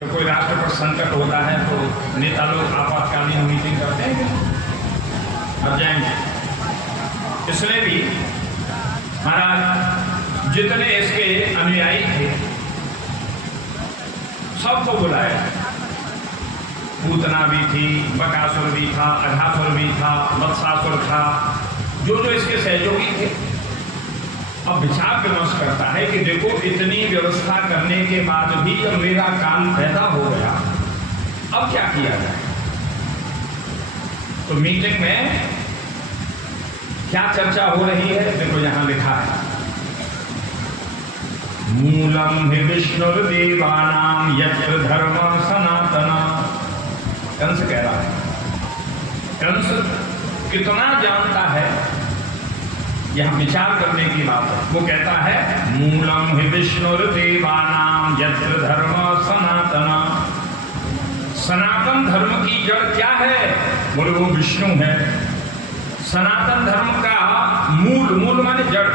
कोई राष्ट्र पर संकट होता है तो नेता लोग आपातकालीन मीटिंग करते हैं अब जाएंगे। इसलिए भी महाराज जितने इसके अनुयायी थे सबको बुलाया। पूतना भी थी, बकासुर भी था, अघासुर भी था, वत्सासुर था, जो जो इसके सहयोगी थे। अब विचार विमर्श करता है कि देखो इतनी व्यवस्था करने के बाद भी जब मेरा काल पैदा हो गया अब क्या किया जाए। तो मीटिंग में क्या चर्चा हो रही है देखो यहां लिखा है, मूलम हि विष्णुर्देवानां यत्र धर्म सनातन। कंस कह रहा है, कंस कितना जानता है यह विचार करने की बात है। वो कहता है मूलम हि विष्णुर्देवानां यत्र धर्म सनातन। सनातन धर्म की जड़ क्या है? बोले वो विष्णु है। सनातन धर्म का मूल, मूल माने जड़।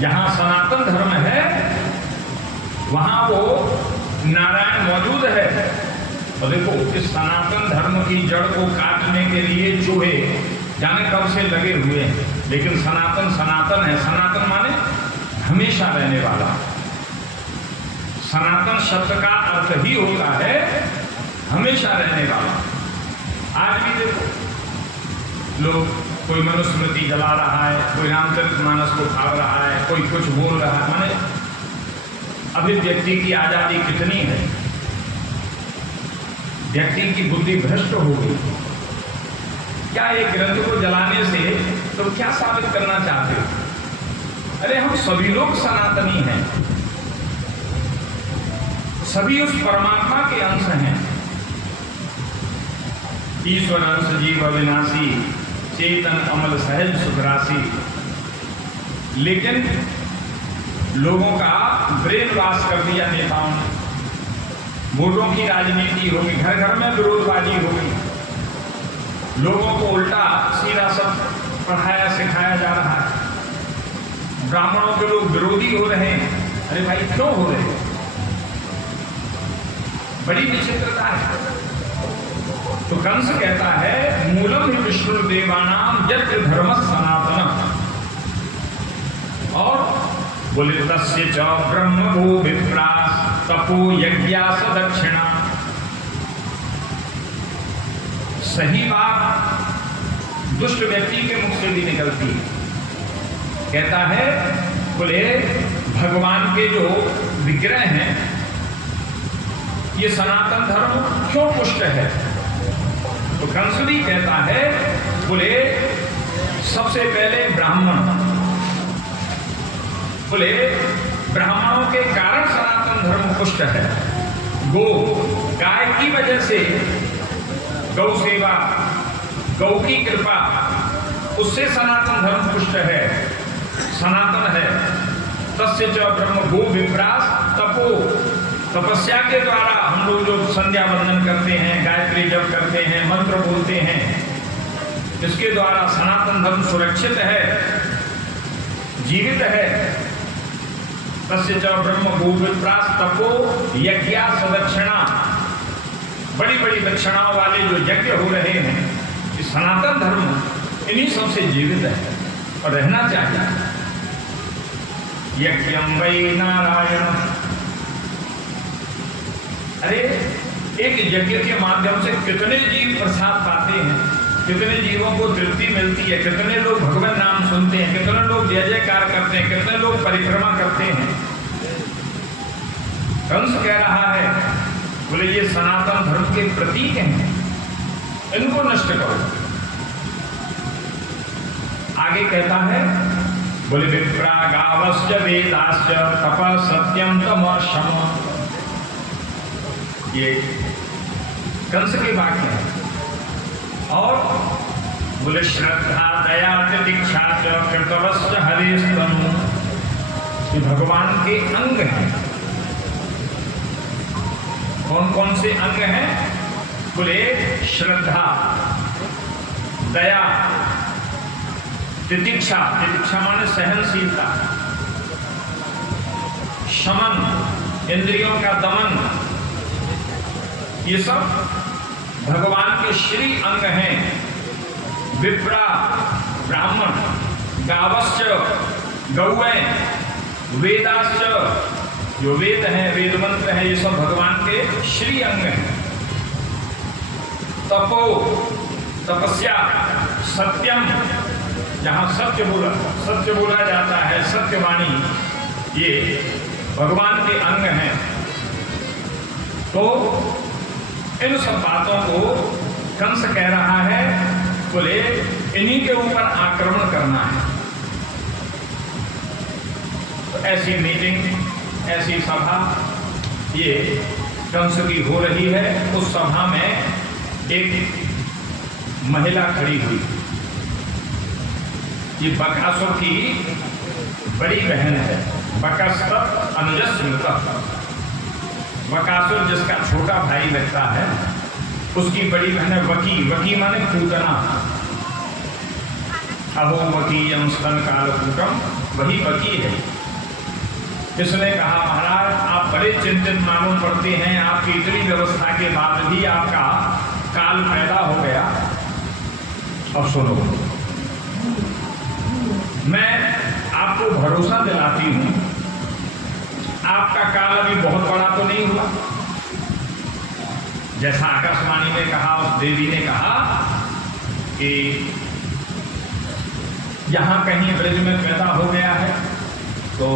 जहां सनातन धर्म है वहां वो नारायण मौजूद है। और देखो इस सनातन धर्म की जड़ को काटने के लिए चूहे जाने कब से लगे हुए हैं, लेकिन सनातन सनातन है। सनातन माने हमेशा रहने वाला। सनातन शब्द का अर्थ ही होता है हमेशा रहने वाला। आज भी देखो लोग कोई मनुस्मृति जला रहा है, कोई रामचरित मानस को फाड़ रहा है, कोई कुछ बोल रहा है। माने अभिव्यक्ति की आजादी कितनी है, व्यक्ति की बुद्धि भ्रष्ट हो गई। क्या एक ग्रंथ को जलाने से तो क्या साबित करना चाहते हो? अरे हम सभी लोग सनातनी हैं, सभी उस परमात्मा के अंश हैं। ईश्वर अंश जीव अविनाशी, चेतन अमल सहज सुखराशि। लेकिन लोगों का ब्रेन वॉश कर दिया नेताओं ने। वोटों की राजनीति होगी, घर घर में विरोधबाजी होगी, लोगों को उल्टा सीधा सब पढ़ाया सिखाया जा रहा है। ब्राह्मणों के लोग विरोधी हो रहे हैं। अरे भाई क्यों हो रहे हैं? बड़ी विचित्रता है। तो कंस कहता है मूलम हि विष्णुर्देवानां यत्र धर्म सनातन। और बोले तस्य च ब्रह्म भू विप्रास तपो यज्ञास दक्षिणा। सही बात दुष्ट व्यक्ति के मुख से भी निकलती है। कहता है बोले भगवान के जो विग्रह हैं ये सनातन धर्म क्यों पुष्ट है? तो कंस भी कहता है बोले सबसे पहले ब्राह्मण, बोले ब्राह्मणों के कारण सनातन धर्म पुष्ट है। गो, गाय की वजह से गौ सेवा, गौ की कृपा, उससे सनातन धर्म पुष्ट है, सनातन है। तस्य च ब्रह्म भू विप्रास तपो। तपस्या के द्वारा हम लोग जो संध्या वंदन करते हैं, गायत्री जप करते हैं, मंत्र बोलते हैं, इसके द्वारा सनातन धर्म सुरक्षित है, जीवित है। तस्य च ब्रह्म भू विप्रास तपो यज्ञा सदक्षिणा। बड़ी बड़ी दक्षिणाओं वाले जो यज्ञ हो रहे हैं, ये सनातन धर्म इन्हीं सबसे जीवित है और रहना चाहिए। यज्ञम वै नारायण। अरे एक यज्ञ के माध्यम से कितने जीव प्रसाद पाते हैं, कितने जीवों को तृप्ति मिलती है, कितने लोग भगवान नाम सुनते हैं, कितने लोग जय जयकार करते हैं, कितने लोग परिक्रमा करते हैं। कंस कह रहा है बोले ये सनातन धर्म के प्रतीक हैं, इनको नष्ट करो। आगे कहता है बोले विप्रागावश्च वेदाश्च तपः सत्यम तमः शम। ये कंस के वाक्य हैं। और बोले श्रद्धा दया तितिक्षा च कृतवश्च हरेस्तनु। ये भगवान के अंग हैं। कौन कौन से अंग हैं? बोले श्रद्धा, दया, तितिक्षा, तितिक्षा माने सहनशीलता, शमन, इंद्रियों का दमन, ये सब भगवान के श्री अंग हैं। विप्रा ब्राह्मण, गावश्च गौएं, वेदाश्च जो वेद हैं, वेद मंत्र है, ये सब भगवान के श्री अंग हैं। तपो तपस्या, सत्यम जहां सत्य बोला जाता है, सत्यवाणी, ये भगवान के अंग हैं। तो इन सब बातों को कंस कह रहा है, बोले इन्हीं के ऊपर आक्रमण करना है। तो ऐसी मीटिंग, ऐसी सभा ये कंस की हो रही है। उस सभा में एक महिला खड़ी हुई, ये बकासुर की बड़ी बहन है। बकासुर अनुजस्य मृतः, बकासुर जिसका छोटा भाई लगता है, उसकी बड़ी बहन है वकी। वकी माने पूतना। अहो वकीयम स्तन कालकूटम, वही वकी है। इसने कहा महाराज आप बड़े चिंतित मालूम पड़ते हैं, आपकी इतनी व्यवस्था के बाद भी आपका काल पैदा हो गया। अब सुनो, मैं आपको भरोसा दिलाती हूं, आपका काल अभी बहुत बड़ा तो नहीं हुआ। जैसा आकाशवाणी ने कहा, उस देवी ने कहा कि यहां कहीं ब्रज में पैदा हो गया है, तो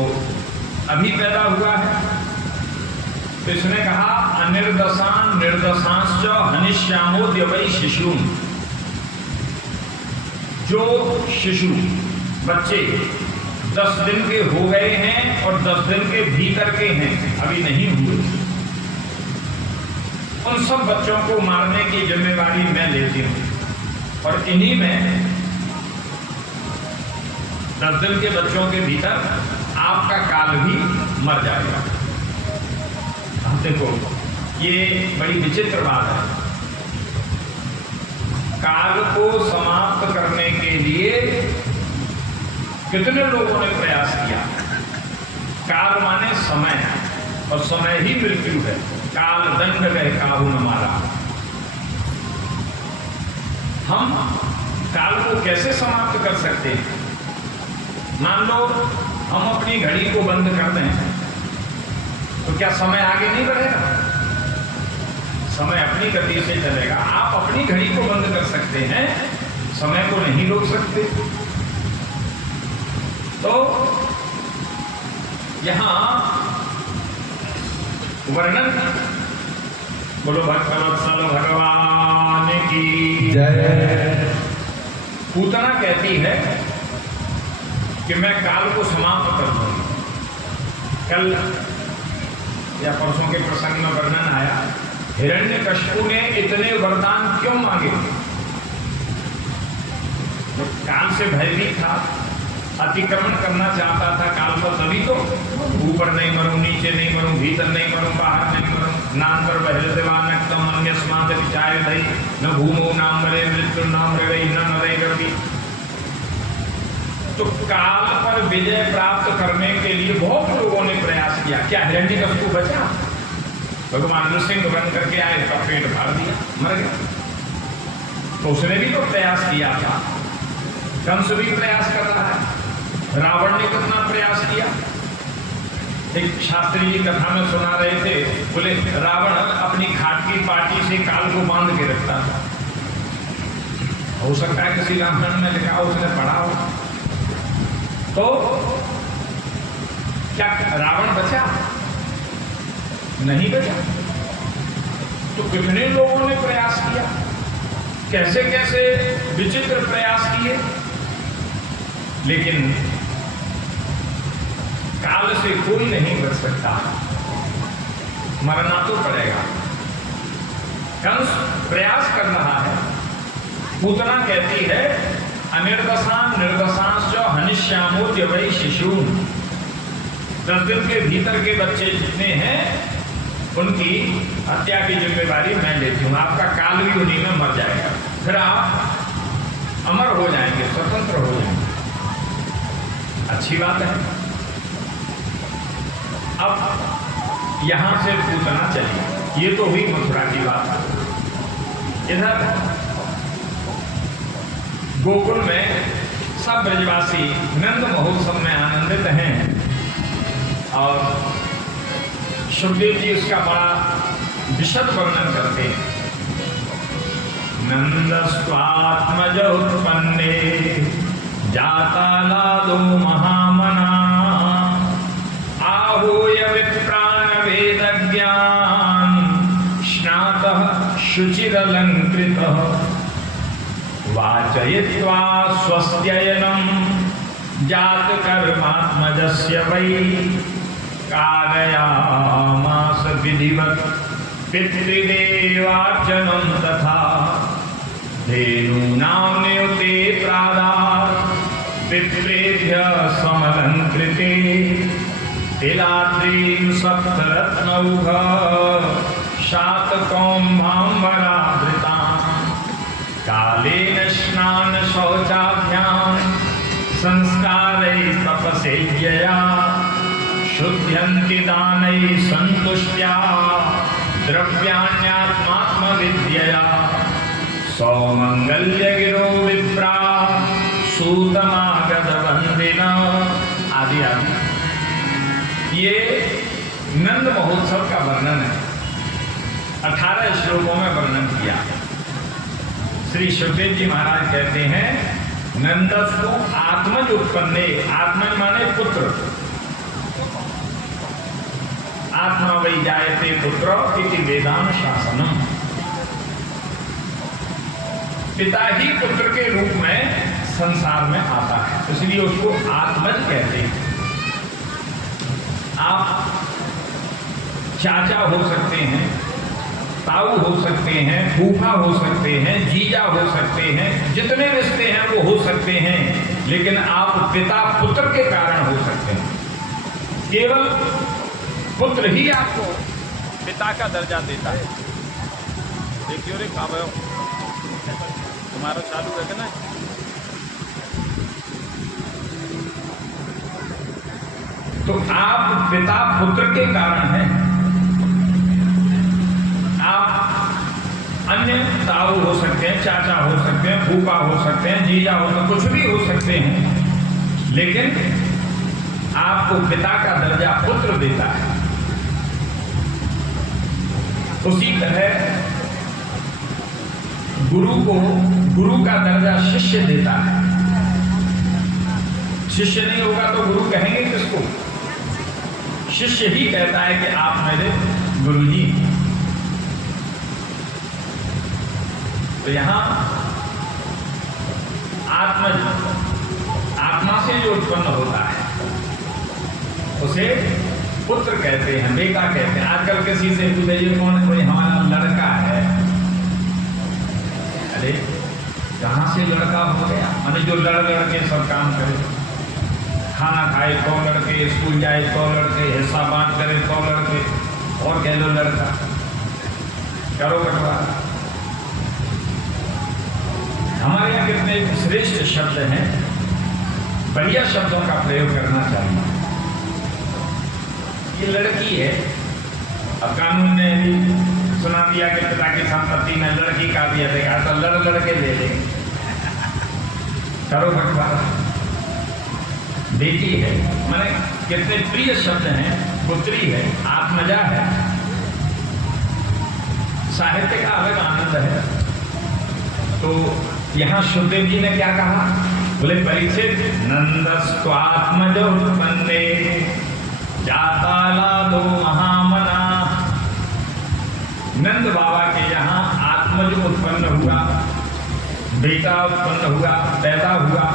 अभी पैदा हुआ है। तो इसने कहा अनिर्दशान निर्दशांश्च हनिष्यामो द्यवै शिशु, जो शिशु बच्चे 10 दिन के हो गए हैं और 10 दिन के भीतर के हैं, अभी नहीं हुए, उन सब बच्चों को मारने की जिम्मेवारी मैं लेती हूं। और इन्हीं में 10 दिन के बच्चों के भीतर आपका काल भी मर जाएगा। अब देखो, ये बड़ी विचित्र बात है। काल को समाप्त करने के लिए कितने लोगों ने प्रयास किया। काल माने समय, और समय ही मृत्यु है। काल दंड गए काहू न मारा। हम काल को कैसे समाप्त कर सकते हैं? मान लो हम अपनी घड़ी को बंद कर दें, तो क्या समय आगे नहीं बढ़ेगा? समय अपनी गति से चलेगा। आप अपनी घड़ी को बंद कर सकते हैं, समय को नहीं रोक सकते। तो यहां वर्णन, बोलो भक्तवत्सल भगवान की जय। पूतना कहती है कि मैं काल को समाप्त कर दूंगी। कल या परसों के प्रसंग में वर्णन आया, हिरण्यकशिपु ने इतने वरदान क्यों मांगे? काल से भयभीत था, अतिक्रमण करना चाहता था काल पर, तभी तो ऊपर नहीं मरूं, नीचे नहीं मरूं, भीतर नहीं मरूं, बाहर नहीं मरूं, नाम पर बहिर्देवानक्तम अन्यस्मात् विचाय दई न भूमो नाम मरे मृत्यु नाम रवै न नरे गति। तो काल पर विजय प्राप्त करने के लिए बहुत लोगों ने प्रयास किया। क्या हिरण्यकशिपु बचा? भगवान नृसिंह बन करके आए, उसका पेट फाड़ दिया, मर गया। तो उसने भी तो प्रयास किया था। कंस भी प्रयास कर रहा है। रावण ने कितना प्रयास किया। एक शास्त्री जी कथा में सुना रहे थे, बोले रावण अपनी खाट की पाटी से काल को बांध के रखता था। हो सकता है किसी रामायण में लिखा, उसने पढ़ा हो। तो क्या रावण बचा? नहीं बचा। तो कितने लोगों ने प्रयास किया, कैसे कैसे विचित्र प्रयास किए, लेकिन काल से कोई नहीं बच सकता, मरना तो पड़ेगा। कंस प्रयास कर रहा है। पूतना कहती है अनिर्दशान निर्दशांश्च हनिष्यामो द्यवै शिशु, 10 दिन के भीतर के बच्चे जितने हैं उनकी हत्या की जिम्मेवारी मैं लेती हूँ। आपका काल भी उन्हीं में मर जाएगा, फिर आप अमर हो जाएंगे, स्वतंत्र हो जाएंगे। अच्छी बात है। अब यहां से पूतना चली। ये तो हुई मथुरा की बात। इधर गोकुल में सब ब्रजवासी नंद महोत्सव में आनंदित हैं और सुखदेव जी उसका बड़ा विशद वर्णन करते हैं। नंदस्वात्मज उत्पन्ने जाता लादो महामना आहूय विप्रान वेदज्ञान स्नातः शुचिरलंकृतः वाचयित्वा स्वस्त्ययनं जातकर्मात्मजस्य वै कारयामास विधिवत् पितृदेवार्चनं तथा धेनूनां नियुते प्रादात् पितृभ्यः समलंकृते तिलाद्रीं सप्तरत्नौघ शातकौम्भाम्बरावृतां कालेन स्नान शौचाभ्यां संस्कारैः तपसेज्यया शुद्ध्यन्ति दानैः सन्तुष्ट्या द्रव्याण्यात्मात्मविद्यया सौमंगल्यगिरो विप्रा सूतमागतवन्दिना आदि आदि। ये नंद महोत्सव का वर्णन है। 18 श्लोकों में वर्णन किया। श्री सुखदेव जी महाराज कहते हैं नंदस को आत्मज उत्पन्ने, आत्मज माने पुत्र, आत्मा वै जायते पुत्र इति वेदांत शासनम। पिता ही पुत्र के रूप में संसार में आता है, इसलिए उसको आत्मज कहते हैं। आप चाचा हो सकते हैं, ताऊ हो सकते हैं, फूफा हो सकते हैं, जीजा हो सकते हैं, जितने रिश्ते हैं वो हो सकते हैं, लेकिन आप पिता पुत्र के कारण हो सकते हैं। केवल पुत्र ही आपको पिता का दर्जा देता है। देखियो रे कहाँ भयो तुम्हारा चालू है ना। तो आप पिता पुत्र के कारण हैं। आप अन्य ताऊ हो सकते हैं, चाचा हो सकते हैं, फूफा हो सकते हैं, जीजा हो सकते हैं, कुछ भी हो सकते हैं, लेकिन आपको पिता का दर्जा पुत्र देता है। उसी तरह गुरु को गुरु का दर्जा शिष्य देता है। शिष्य नहीं होगा तो गुरु कहेंगे किसको? शिष्य ही कहता है कि आप मेरे गुरुजी। तो यहां आत्मा से जो उत्पन्न होता है उसे पुत्र कहते हैं, बेटा कहते हैं। आजकल किसी से पूछिए कौन कोई हमारा लड़का है, अरे कहां से लड़का हो गया? माने जो लड़ के सब काम करे, खाना खाए 100 लड़के, स्कूल जाए 100 लड़के, हिस्सा बांट करे 100 लड़के, और कह लो लड़का, करो बंटवारा। हमारे यहाँ कितने श्रेष्ठ शब्द हैं, बढ़िया शब्दों का प्रयोग करना चाहिए। ये लड़की है, अब कानून ने भी सुना दिया कि पिता की संपत्ति में लड़की का भी अधिकार, तो लड़के ले लेंगे, करो बंटवारा। बेटी है, माने कितने प्रिय शब्द हैं। पुत्री है, आत्मजा है। साहित्य का अलग आनंद है। तो यहाँ सुखदेव जी ने क्या कहा? बोले परीक्षित, नंदस्त्वात्मज उत्पन्ने जाता लादो महामना। नंद बाबा के यहाँ आत्मज उत्पन्न हुआ, बेटा उत्पन्न हुआ, पैदा हुआ।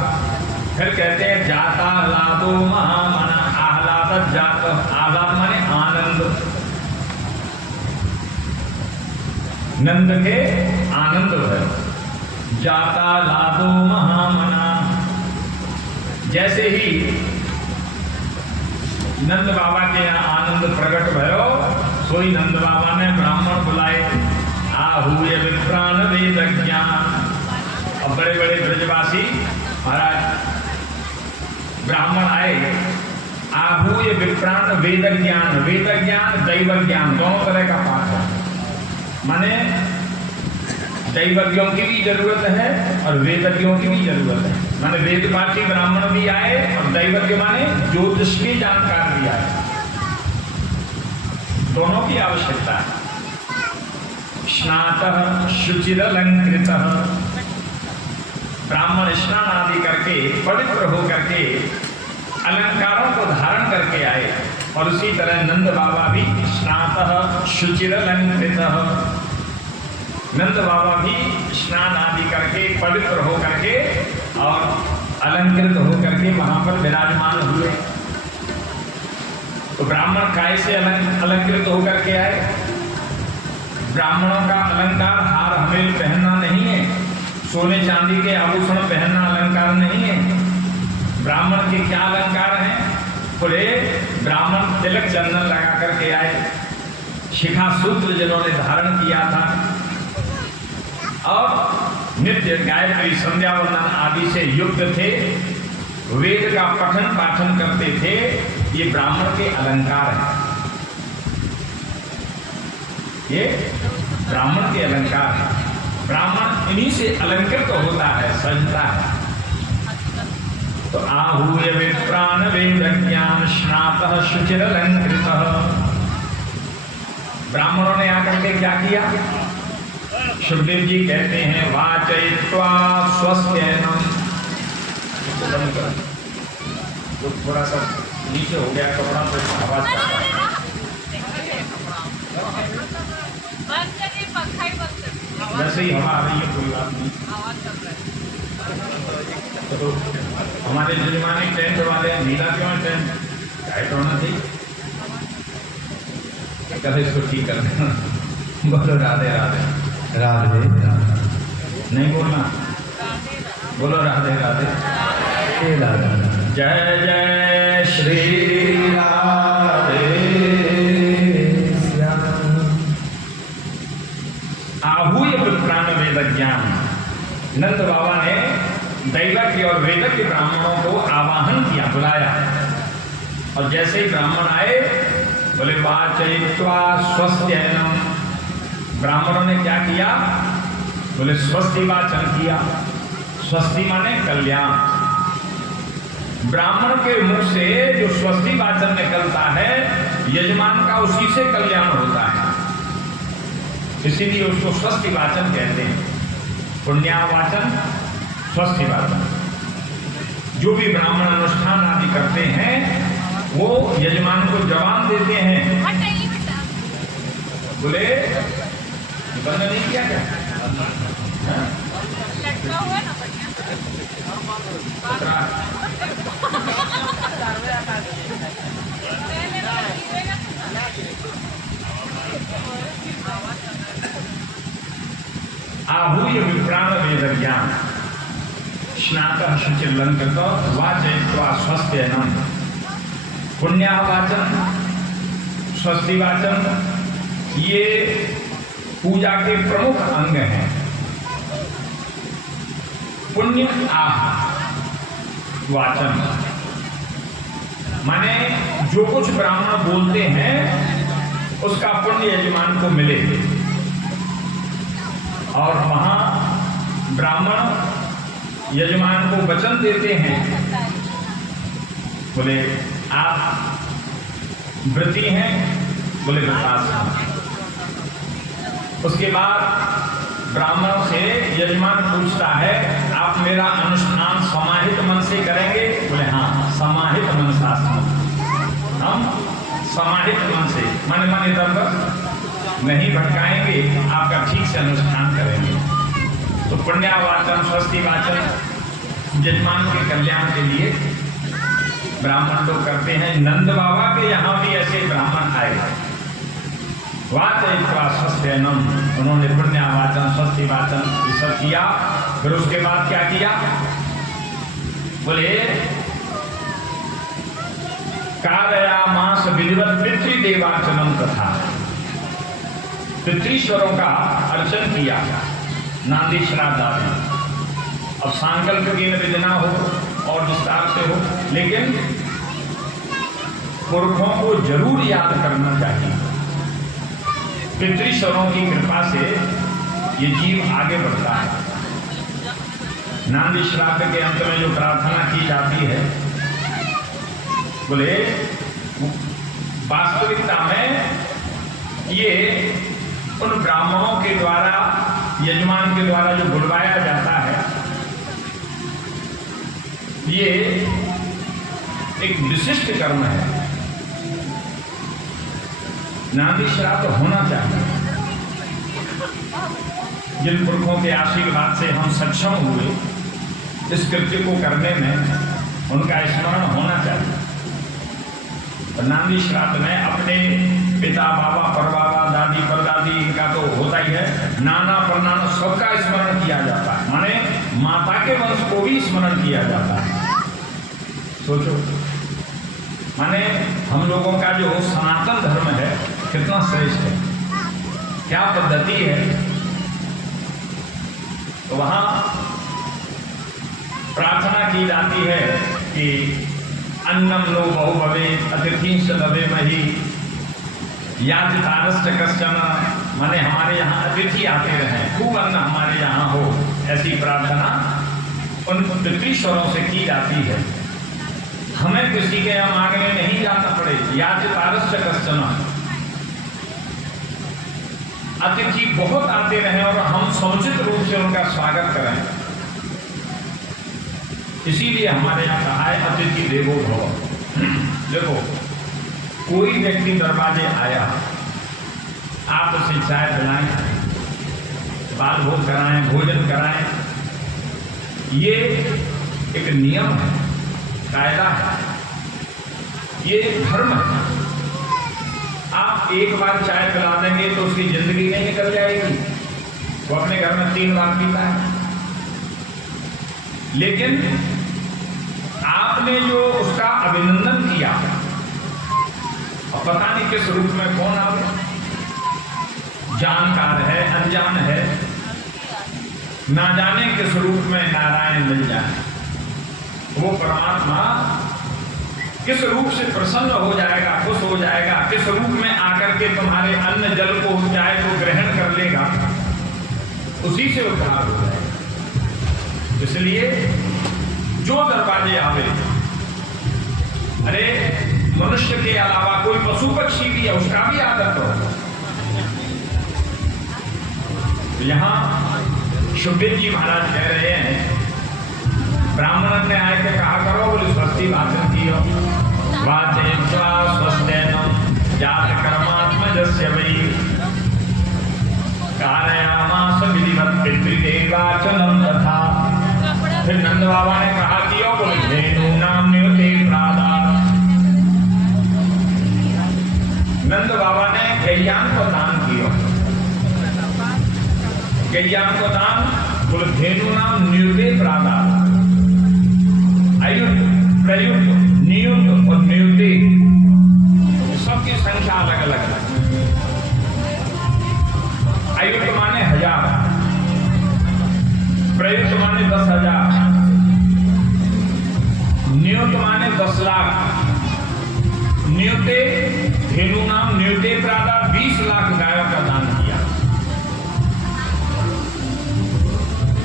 फिर कहते हैं जाता लादो महामना, आह्लाद जात, आह्लाद माने आनंद। नंद के आनंद है, जाता लादो महामना। जैसे ही नंद बाबा के यहाँ आनंद प्रकट भयो, सोई नंद बाबा ने ब्राह्मण बुलाए। आहूय विप्रान वेदज्ञान। अब बड़े बड़े ब्रजवासी महाराज ब्राह्मण आए आहूय विप्राण वेद ज्ञान दैव ज्ञान दोनों तरह का पाठ है। माने दैवज्ञों की भी जरूरत है और वेदज्ञों की भी जरूरत है। माने वेद पाठी ब्राह्मण भी आए और दैवज्ञ माने ज्योतिष के जानकार भी आए, दोनों की आवश्यकता है। स्नातः शुचिरलंकृतः, ब्राह्मण स्नान आदि करके पवित्र होकर के अलंकारों को धारण करके आए। और उसी तरह नंद बाबा भी स्नातः शुचिरलंकृतः, नंद बाबा भी स्नान आदि करके पवित्र होकर के और अलंकृत होकर के वहां पर विराजमान हुए। तो ब्राह्मण काय से अलंकृत होकर के आए? ब्राह्मणों का अलंकार हार हमें पहनना नहीं है, सोने चांदी के आभूषण पहनना अलंकार नहीं है। ब्राह्मण के क्या अलंकार हैं? बोले ब्राह्मण तिलक चंदन लगा करके आए, शिखा सूत्र जिन्होंने धारण किया था और नित्य गायत्री संध्या वंदन आदि से युक्त थे, वेद का पठन पाठन करते थे, ये ब्राह्मण के अलंकार हैं। ये ब्राह्मण के अलंकार है। ब्राह्मण इन्हीं से अलंकृत होता है, सजता है। तो आहूय विप्राण वेद ज्ञान स्नातः शुचिरलंकृतः, ब्राह्मणों ने आकर के क्या किया? सुखदेव जी कहते हैं वाचयित्वा स्वस्त्यैनम्, तो थोड़ा सा नीचे हो गया कपड़ा तो आवाज वैसे ही हवा आ रही है, कोई बात नहीं। तो हमारे जुर्माने टेंट वाले नीला क्यों है टेंट? टाइट होना चाहिए, कल इसको ठीक कर देना। बोलो राधे राधे राधे नहीं बोलना, बोलो राधे राधे राधे। जय जय श्री राधे श्याम। आहूय विप्राण वेद ज्ञान, नंद बाबा ने दैवज्ञ और वेदज्ञ ब्राह्मणों को आवाहन किया, बुलाया। और जैसे ही ब्राह्मण आए बोले वाचयित्वा स्वस्त्यैनम्, ब्राह्मणों ने क्या किया? बोले स्वस्ति वाचन किया। स्वस्ति माने कल्याण। ब्राह्मण के मुख से जो स्वस्ति वाचन निकलता है, यजमान का उसी से कल्याण होता है, इसीलिए उसको स्वस्ति वाचन कहते हैं। पुण्यावाचन, स्वस्ति वाचन। जो भी ब्राह्मण अनुष्ठान आदि करते हैं वो यजमान को जवाब देते हैं। बोले बंद नहीं किया क्या? आहूय विप्राण वेद ज्ञान स्नातः शुचिर्लंकृतः वाचयित्वा स्वस्त्यैनम्, पुण्यावाचन स्वस्ति वाचन ये पूजा के प्रमुख अंग हैं। पुण्य वाचन माने जो कुछ ब्राह्मण बोलते हैं उसका पुण्य यजमान को मिले। और वहां ब्राह्मण यजमान को वचन देते हैं, बोले आप व्रती हैं? बोले व्रतास। उसके बाद ब्राह्मणों से यजमान पूछता है आप मेरा अनुष्ठान समाहित मन से करेंगे? बोले हाँ, समाहित मन शास्त्र, हम समाहित मन से मन मन इधर नहीं भटकाएंगे, आपका ठीक से अनुष्ठान करेंगे। तो पुण्यावाचन स्वस्ति वाचन यजमान के कल्याण के लिए ब्राह्मण लोग करते हैं। नंद बाबा के यहाँ भी ऐसे ब्राह्मण आए, वाचयित्वा स्वस्त्यैनम्, उन्होंने पुण्यावाचन स्वस्ति वाचन ये सब किया। फिर उसके बाद क्या किया? बोले कारयामास विधिवत पितृदेवार्चनम तथा, पितृश्वरों का अर्चन किया, नांदी श्राद्ध आदि। अब सांकल्प की विधना हो और विस्तार से हो, लेकिन पुरखों को जरूर याद करना चाहिए। पितृश्वरों की कृपा से ये जीव आगे बढ़ता है। नांदी श्राद्ध के अंत में जो प्रार्थना की जाती है, बोले वास्तविकता में ये उन ब्राह्मणों के द्वारा, यजमान के द्वारा जो बुलवाया जाता है, ये एक विशिष्ट कर्म है। नांदी श्राद्ध होना चाहिए। जिन पुरखों के आशीर्वाद से हम सक्षम हुए इस कृत्य को करने में, उनका स्मरण होना चाहिए। और नांदी श्राद्ध में अपने पिता, बाबा, परबाबा, दादी, परदादी, इनका तो होता ही है, नाना परनाना सबका स्मरण किया जाता है। माने माता के वंश को भी स्मरण किया जाता है। सोचो, माने हम लोगों का जो सनातन धर्म है कितना श्रेष्ठ है, क्या पद्धति है। तो वहां प्रार्थना की जाती है कि अन्नम लो बहु भवे अतिथि सदवे मही याचितारश्च कश्चन, माने हमारे यहाँ अतिथि आते रहें, खूब अन्न हमारे यहाँ हो, ऐसी प्रार्थना उन पितृश्वरों से की जाती है। हमें किसी के यहाँ मांगने नहीं जाना पड़े। याचितारश्च कश्चन, अतिथि बहुत आते रहें और हम समुचित रूप से उनका स्वागत करें। इसीलिए हमारे यहाँ कहा है अतिथि देवो भव। देखो, कोई व्यक्ति दरवाजे आया, आप उसे चाय पिलाएं, बाल भोग कराएं, भोजन कराएं, ये एक नियम है, कायदा है, ये धर्म है। आप एक बार चाय पिला देंगे तो उसकी जिंदगी नहीं निकल जाएगी। वो अपने घर में 3 बार पीता है। लेकिन आपने जो उसका अभिनंदन किया, और पता नहीं किस रूप में कौन आवे, जानकार है, अनजान है, ना जाने किस रूप में नारायण मिल जाए, वो परमात्मा किस रूप से प्रसन्न हो जाएगा, खुश हो जाएगा, किस रूप में आकर के तुम्हारे अन्न जल को, चाय को ग्रहण कर लेगा, उसी से उद्धार हो जाएगा। इसलिए जो दरवाजे आवे, अरे मनुष्य के अलावा कोई पशु पक्षी भी है, उसका भी आदर करो। तो यहाँ शुभदेव जी महाराज कह रहे हैं, ब्राह्मण ने आए के कहा करो, बोले स्वस्ति वाचन कियो, वाचन स्वस्तेनम जात कर्मात्मजस्य वै कारयामास विधिवत पितृदेवाचनम तथा। फिर नंद बाबा ने कहा कियो, बोले धेनु नाम न्योते प्रादा। नंद बाबा ने गैयान को दान किया। गैयान को दान, बोले धेनु नाम न्योते प्रादा। अयुक्त, प्रयुक्त, नियुक्त और नियुक्ति सबकी संख्या अलग अलग है। अयुक्त माने 1000, प्रयुक्त माने 10,000, नियुक्त माने 10 लाख, नियुक्ते धेनु नाम नियुक्ते प्रादा 20 लाख गायों का दान किया।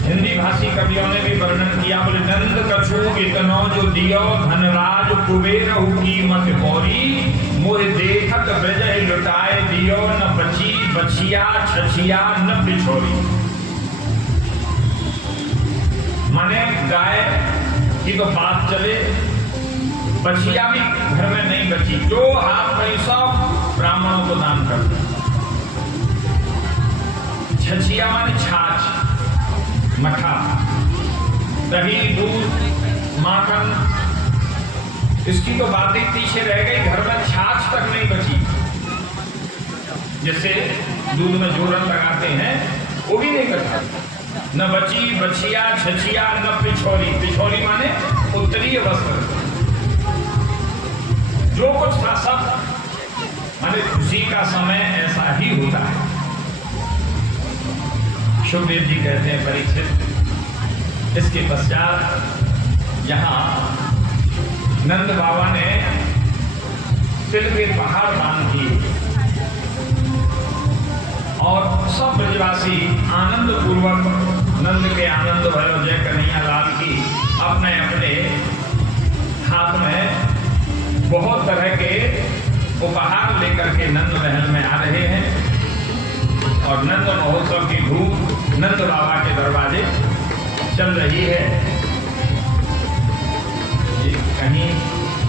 हिंदी भाषी कवियों ने भी वर्णन किया, बोले नंद कछु इतनो जो दियो धनराज कुबेर कीमत गौरी, मोह देखत ब्रज लुटाए दियो न बची बचिया छछिया न बिछोरी। माने गाय की तो बात चले, बचिया भी घर में नहीं बची, जो हाथ में सब ब्राह्मणों को दान कर दिया। छछिया माने छाछ, मठा, दही, दूध, माखन, इसकी तो बात ही पीछे रह गई, घर में छाछ तक नहीं बची। जैसे दूध में जोरन लगाते हैं, वो भी नहीं बचा। न बची बचिया छछिया न पिछोरी। पिछोरी माने उत्तरीय वस्त्र। जो कुछ था सब माने खुशी का समय ऐसा ही होता है। शुभदेव जी कहते हैं परीक्षित, इसके पश्चात यहाँ नंद बाबा ने तिल के पहाड़ दान किए और सब ब्रजवासी आनंद पूर्वक नंद के आनंद भयो जय कन्हैया लाल की अपने अपने हाथ में बहुत तरह के उपहार लेकर के नंद महल में आ रहे हैं और नंद महोत्सव की धूम नंद बाबा के दरवाजे चल रही है। ये कहीं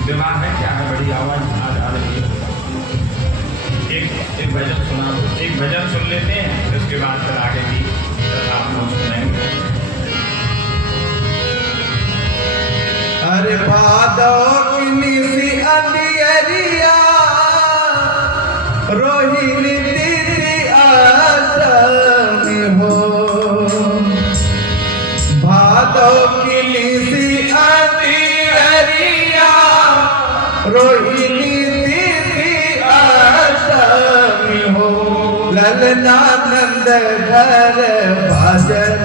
विवाह है क्या है, बड़ी आवाज आ रही है। एक भजन सुना, एक भजन सुन लेते हैं, उसके बाद फिर आगे की कथा हम लोग सुनेंगे। अरे भादव की निसी अंधियरिया रोहिणी दीदी आसमी हो, भादव की निसी अंधियरिया रोहिणी दीदी आसमी हो, ललना नंद घर भजन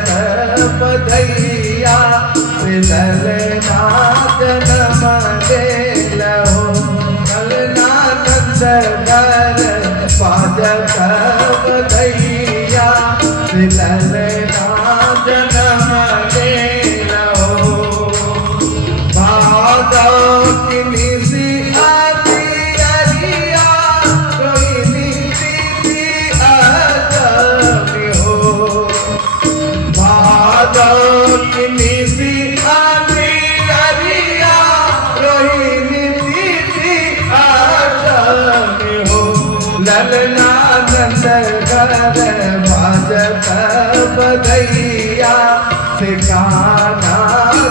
बधैया ललना जन्म दे लो, ललना नंद घर भजन बधैया ललना जन्म दे लो, भादव की निसी अंधियरिया रोहिणी दीदी आसमी हो, भादव की निसी अंधियरिया रोहिणी दीदी आसमी हो, ललना नंद घर भजत बधैया ठिकाना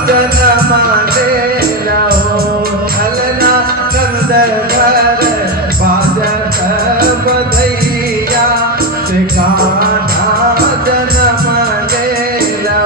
जन्म दे लो, ललना नंद घर भजत बधैया ठिकाना जन्म दे लो।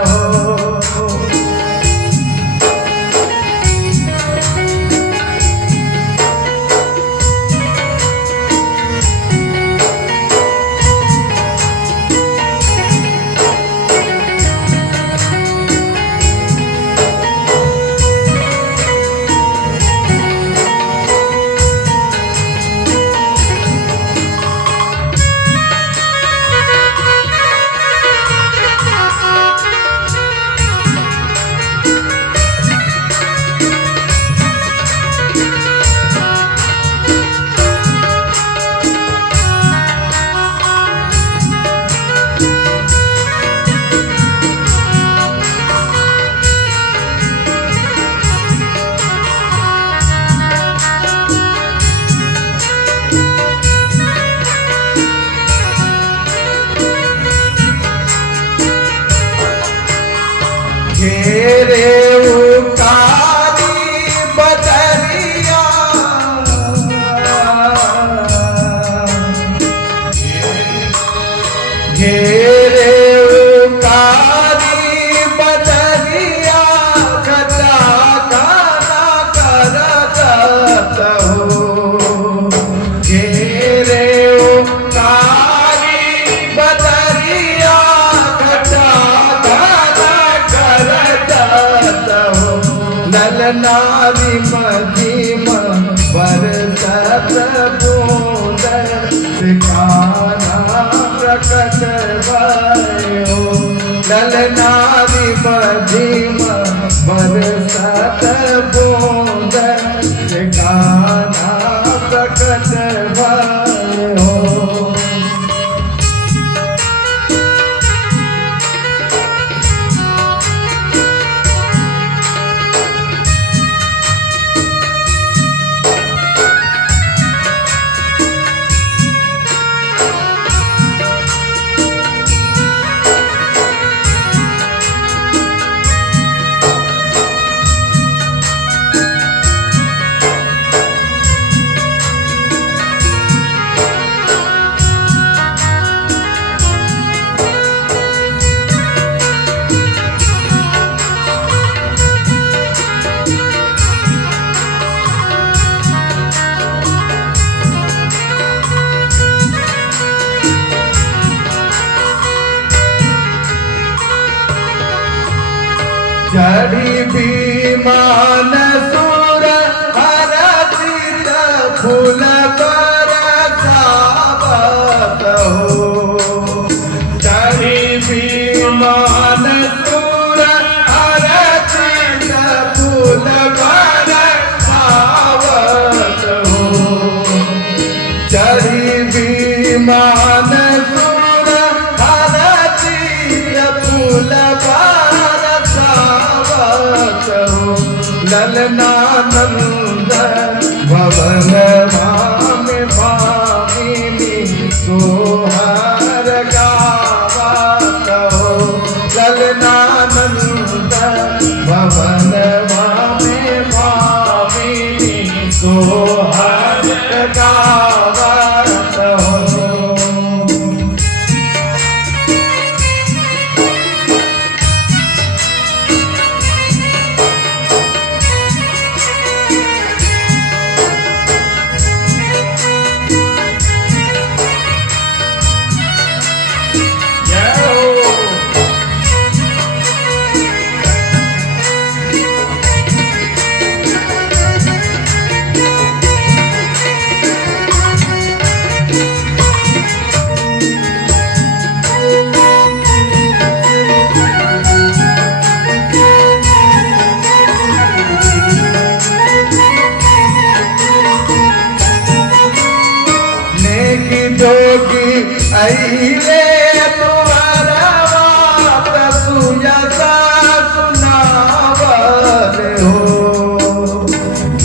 घेरे उकारी बदरिया घेरे उकारी बदरिया घटा गाना करत हो, घेरे उकारी बदरिया घटा ललनारी मधीम बरसत बूंद ठिकाना प्रकट भयो, ललनारी मधीम बरसत बूंद ठिकाना प्रकट भयो। चढ़ी विमान सुर हर चित फूल बरसावत हो चढ़ी विमान सुर अरचित फूल बरसावत हो चढ़ी विमान सुर अरचित फूल बरसावत हो ललनानंद भवन में भामिनी सोहर गावत हो ललनानंद भवन में भामिनी सोहर गावत हो जोगी अइले तुम्हारा बात सुयसा सुनावत हो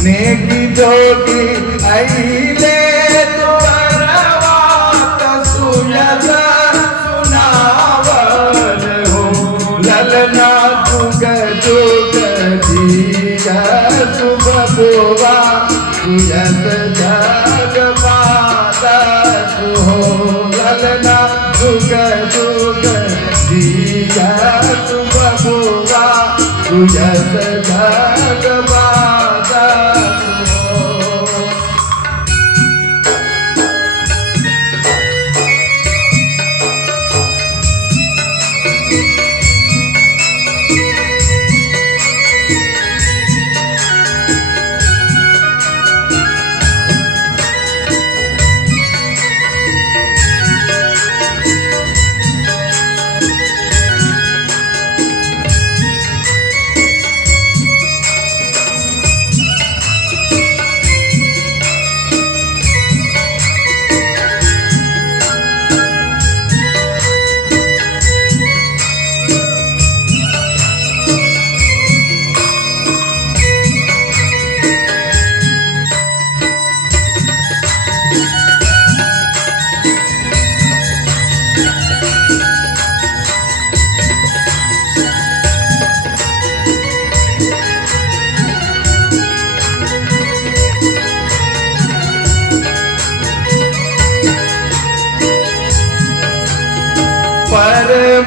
नेकी जोगी अइले तुम्हारा बात सुयसा सुनावत हो ललना जुग जुग जिया शुभ बुआ सुयस जग हो ललना जुग जुग दिया तुम बुआ तुझस जग बादा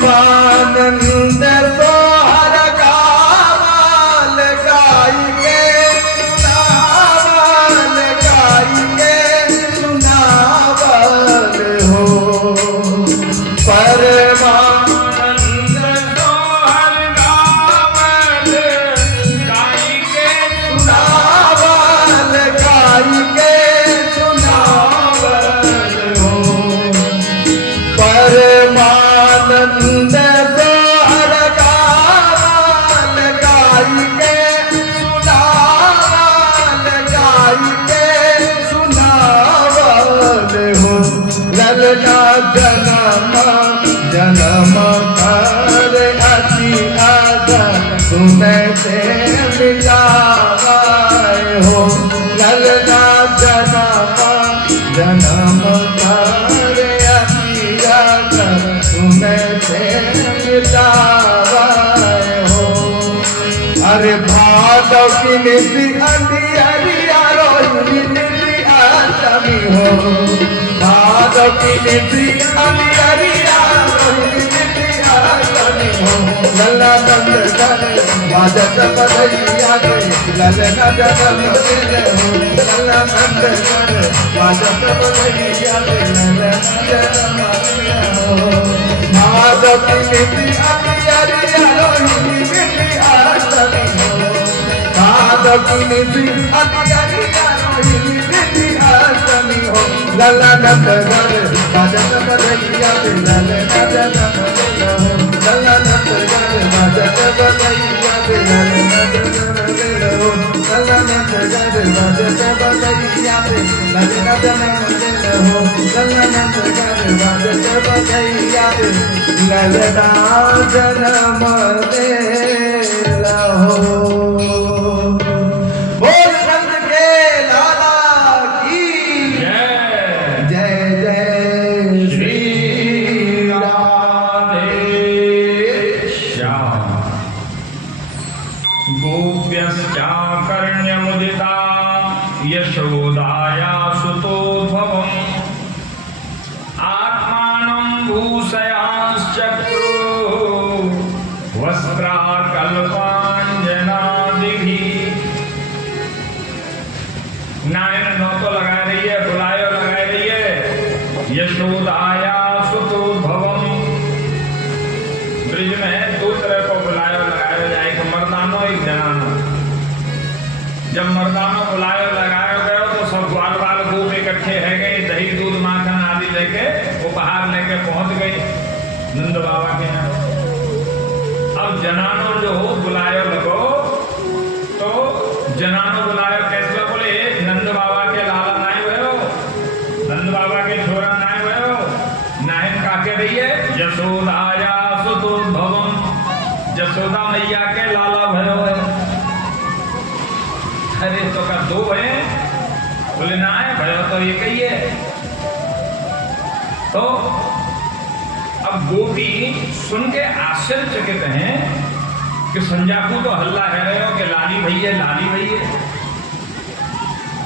परमानंद सोहर गावल गाई के सुनावल हो परमानंद सोहर गावल गाई के सुनावल हो परमानंद सोहर गावल गाई के सुनावल हो ललना जन्म जन्म कर अति आदर सुने से मिलाए हो ललना जन्म जन्म कर अति आदर सुने से मिलाए हो अरे भादव की निधि अंधियारिया रोहिणी निधि आसमी हो भादव की निधि अंधियारिया रोहिणी निधि आसमी हो लल्ला नंद धन बाजत बधैया गई ललना जन्म दिल हो लल्ला नंद धन बाजत बधैया गई ललना जन्म दिल हो भादव की निधि अंधियारिया रोहिणी निधि आसमी हो भादव की निधि अंधियारिया रोहिणी निधि लला नंद घर भजन बधैया पे ललना जन्म दिल हो लला नंद घर भजन बधैया पे ललना जन्म दिल हो लला नंद घर भजन बधैया पे ललना जन्म दिल हो लला नंद घर भजन बधैया पे ललना जन्म दिल हो। बोल नंद के लाला की जय जय जय श्री राधे श्याम। गोप्यश्चाकर्ण्यमुदिता यशोदाया सुतोद्भवम् आत्मानं भूषयांश्चक्रो वस्त्राकल्पाञ्जनादिभिः। नायन नौ तो लगा रही है, बुलायो लगा रही है। यशोदाया सुतोद्भवम्, ब्रिज में दो तरह को बुलायो लगाया जाए, एक मर्दानो एक जनानो। जब मर्दानो बुलायो लगाया गयो तो सब ग्वाल बाल गोप इकट्ठे है गए, दही दूध माखन आदि लेके उपहार लेके पहुंच गई नंद बाबा के यहाँ। अब जनानो जो बुलायो लगो तो जनानो बुलायो कैसे बोले, नंद बाबा के लाला नाय भयो, नंद बाबा के छोरा नाय भयो, नायन का के रही है यशोदाया सुतोद्भवम्, यशोदा मैया के लाला भयो है। अरे तो का दो है, बोले ना है भयो तो एक ही है। तो अब गोपी सुन के आश्चर्यचकित हैं कि संजाकू तो हल्ला है रहे हो कि लाली भैया लाली भैया,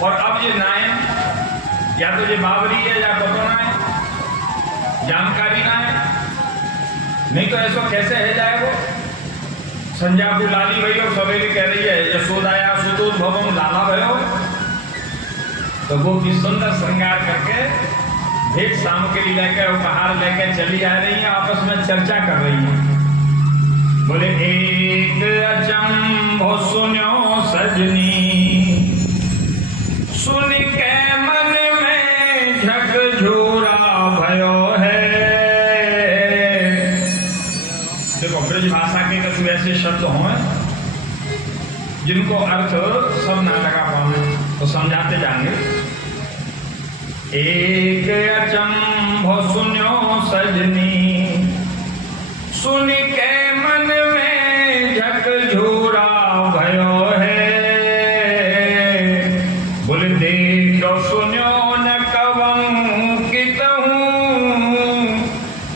और अब ये नायन या तो ये बाबरी है या बतौना है, जानकारी ना है, नहीं तो ऐसा कैसे है जाए वो। संजाकू लाली भैया और सवेली कह रही है यशोदाया सुतोद्भवम् लाला भयो। तो गोपी सुंदर श्रृंगार करके भेंट सामग्री लेकर उपहार लेकर चली आ रही है, आपस में चर्चा कर रही है। बोले एक अचंभो सुन्यो सजनी, सुन के मन में झकझोरा भयो है। देखो ब्रज भाषा के कुछ ऐसे शब्द हों जिनको अर्थ सब ना लगा पाए तो समझाते जाएंगे। एक अचंभो सुन्यो सजनी, सुन के मन में झकझोरा भयो है। बोले देखो सुन्यो न कवं कितहूँ,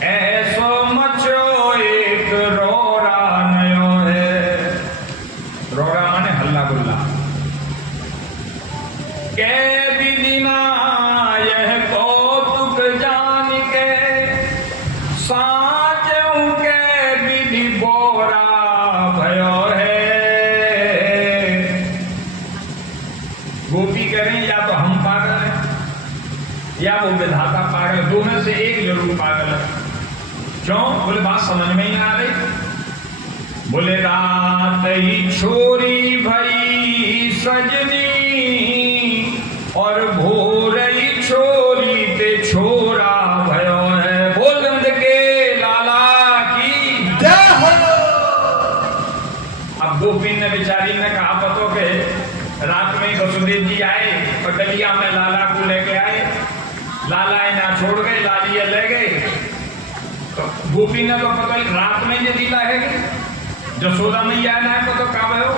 ऐसो मचो एक रोरा नयो है। रोरा माने हल्ला गुल्ला। के विदिना यह कौतुक जान के, साजों के विधि बोरा भयो है। गोपी करें या तो हम पागल हैं या वो विधाता पागल, दो में से एक जरूर पागल है। क्यों? बोले बात समझ में ही ना आ रही। बोले रात ही छोरी भई सजनी, और भोर ही छोरी ते छोरा भयो है। बोल नंद के लाला की जय हो। अब गोपी ने बेचारी ने कहा पतो के रात में वसुदेव जी आए और डलिया में लाला को लेके आए, लाला ना छोड़ गए, लालिया ले गए। तो गोपी ने तो पता रात में ये दिला है जसोदा मैया ना पतो का भयो।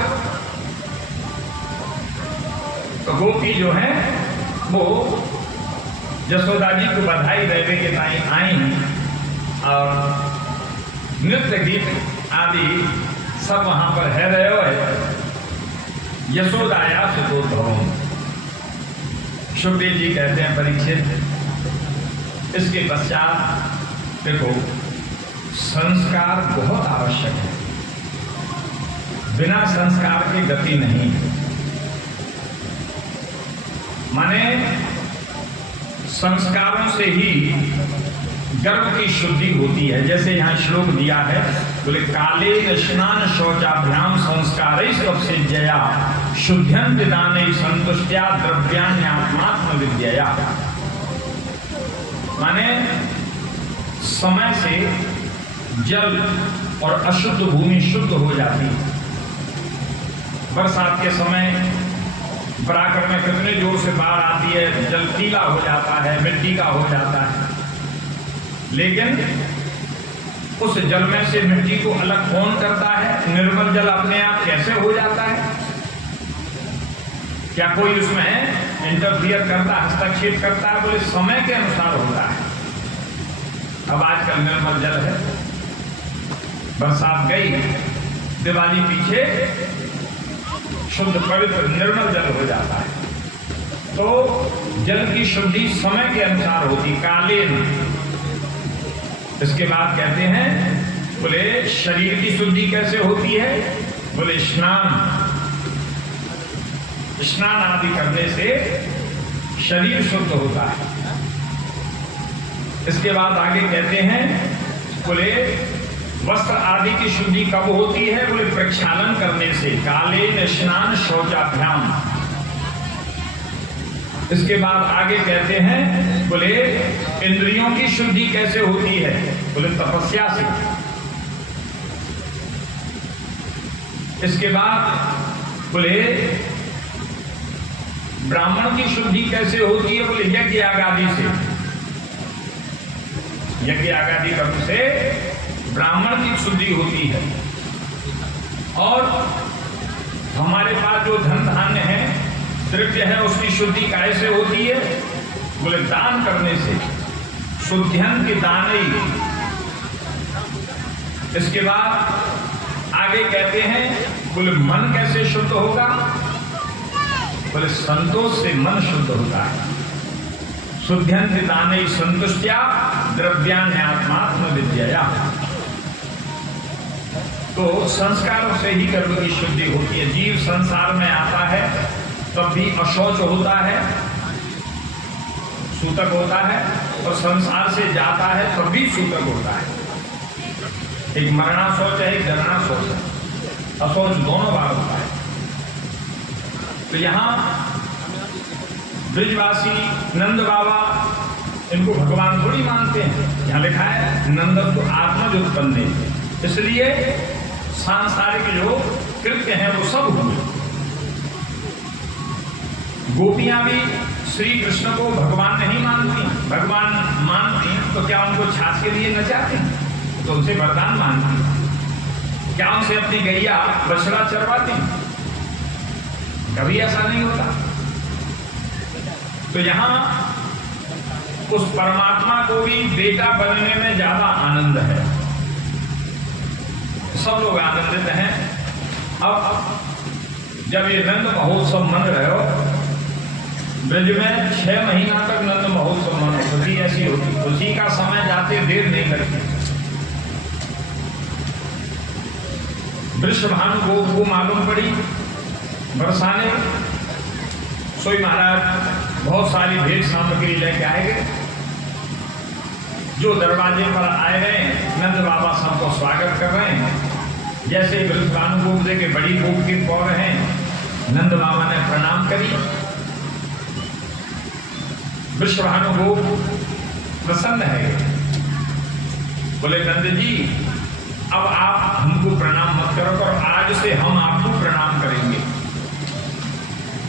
तो गोपी जो है वो यशोदा जी को बधाई देवे के ताई आई और नृत्य गीत आदि सब वहां पर है रहे हो। यशोदाया सुतोद्भवम्। सुखदेव जी कहते हैं परीक्षित, इसके पश्चात देखो संस्कार बहुत आवश्यक है, बिना संस्कार की गति नहीं है। माने संस्कारों से ही गर्भ की शुद्धि होती है। जैसे यहाँ श्लोक दिया है, बोले काले स्नान शौचाभ्याम संस्कार से जया शुद्ध्यं विदाने संतुष्ट्या द्रव्यान्यात्मात्म विद्यया। माने समय से जल और अशुद्ध भूमि शुद्ध हो जाती है। बरसात के समय पराक्रम में कितने जोर से बाढ़ आती है, जल पीला हो जाता है, मिट्टी का हो जाता है, लेकिन उस जल में से मिट्टी को अलग कौन करता है? निर्मल जल अपने आप कैसे हो जाता है? क्या कोई उसमें इंटरफियर करता, हस्तक्षेप करता है? बोले समय के अनुसार होता है। अब आजकल निर्मल जल है, बरसात गई, दिवाली पीछे शुद्ध पवित्र निर्मल जल हो जाता है। तो जल की शुद्धि समय के अनुसार होती, कालीन। इसके बाद कहते हैं, बोले शरीर की शुद्धि कैसे होती है? बोले स्नान आदि करने से शरीर शुद्ध होता है। इसके बाद आगे कहते हैं, बोले वस्त्र आदि की शुद्धि कब होती है? बोले प्रक्षालन करने से, कालीन स्नान शौचाभ्याम। इसके बाद आगे कहते हैं, बोले इंद्रियों की शुद्धि कैसे होती है? बोले तपस्या से। इसके बाद बोले ब्राह्मण की शुद्धि कैसे होती है? बोले यज्ञ आदि से। यज्ञ आदि कर्म से ब्राह्मण की शुद्धि होती है। और हमारे पास जो धन धान्य है, द्रव्य है, उसकी शुद्धि कैसे होती है? बोले दान करने से, शुद्ध्यन की दान ही। इसके बाद आगे कहते हैं, बोले मन कैसे शुद्ध होगा? बोले संतोष से मन शुद्ध होता है। शुद्ध्यन की दान ही संतुष्टिया द्रव्यान्यात्मात्म विद्या। तो संस्कारों से ही कर्म की शुद्धि होती है। जीव संसार में आता है तब भी अशौच होता है, सूतक होता है, और संसार से जाता है तब भी सूतक होता है। एक मरना शौच है, एक जरना शौच है, अशौच दोनों बार होता है। तो यहाँ ब्रिजवासी नंद बाबा, इनको भगवान थोड़ी मानते हैं। यहाँ लिखा है नंद को आत्मज उत्पन्न, इसलिए सांसारिक जो कृत्य हैं वो सब हुए। गोपियां भी श्री कृष्ण को भगवान नहीं मानती। भगवान मानती तो क्या उनको छाछ के लिए नचाती? तो उनसे वरदान मांगती। क्या उनसे अपनी गैया बछड़ा चरवाती? कभी ऐसा नहीं होता। तो यहां उस परमात्मा को भी बेटा बनने में ज्यादा आनंद है। सब लोग आनंदित हैं। अब जब ये नंद महोत्सव मन रहे हो, ब्रज में 6 महीना तक नंद महोत्सव मन, खुशी ऐसी होती, खुशी का समय जाते देर नहीं करती। वृषभानु को मालूम पड़ी बरसाने, सोई महाराज बहुत सारी भेंट सामग्री लेके आएंगे। जो दरवाजे पर आए गए, नंद बाबा सबको स्वागत कर रहे हैं। जैसे वृषभानु गोप दे के बड़ी गोप की पौर हैं, नंद बाबा ने प्रणाम करी। वृषभानु गोप प्रसन्न है, बोले नंद जी अब आप हमको प्रणाम मत करो, और आज से हम आपको प्रणाम करेंगे।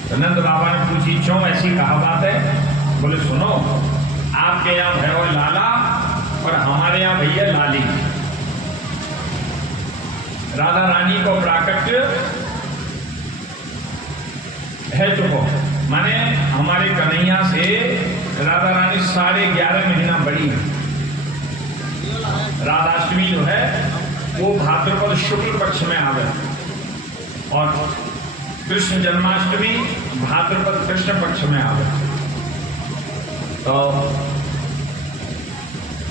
तो नंद बाबा ने पूछी, क्यों ऐसी कहा बात है? बोले सुनो, आपके यहाँ भैरव लाला और हमारे यहाँ भैया लाली। राधा रानी को प्राकट्य है चुको, माने हमारे कन्हैया से राधा रानी 11.5 महीना बड़ी है। राधाष्टमी जो है वो भाद्रपद शुक्ल पक्ष में आ गया, और कृष्ण जन्माष्टमी भाद्रपद कृष्ण पक्ष में आ गया। तो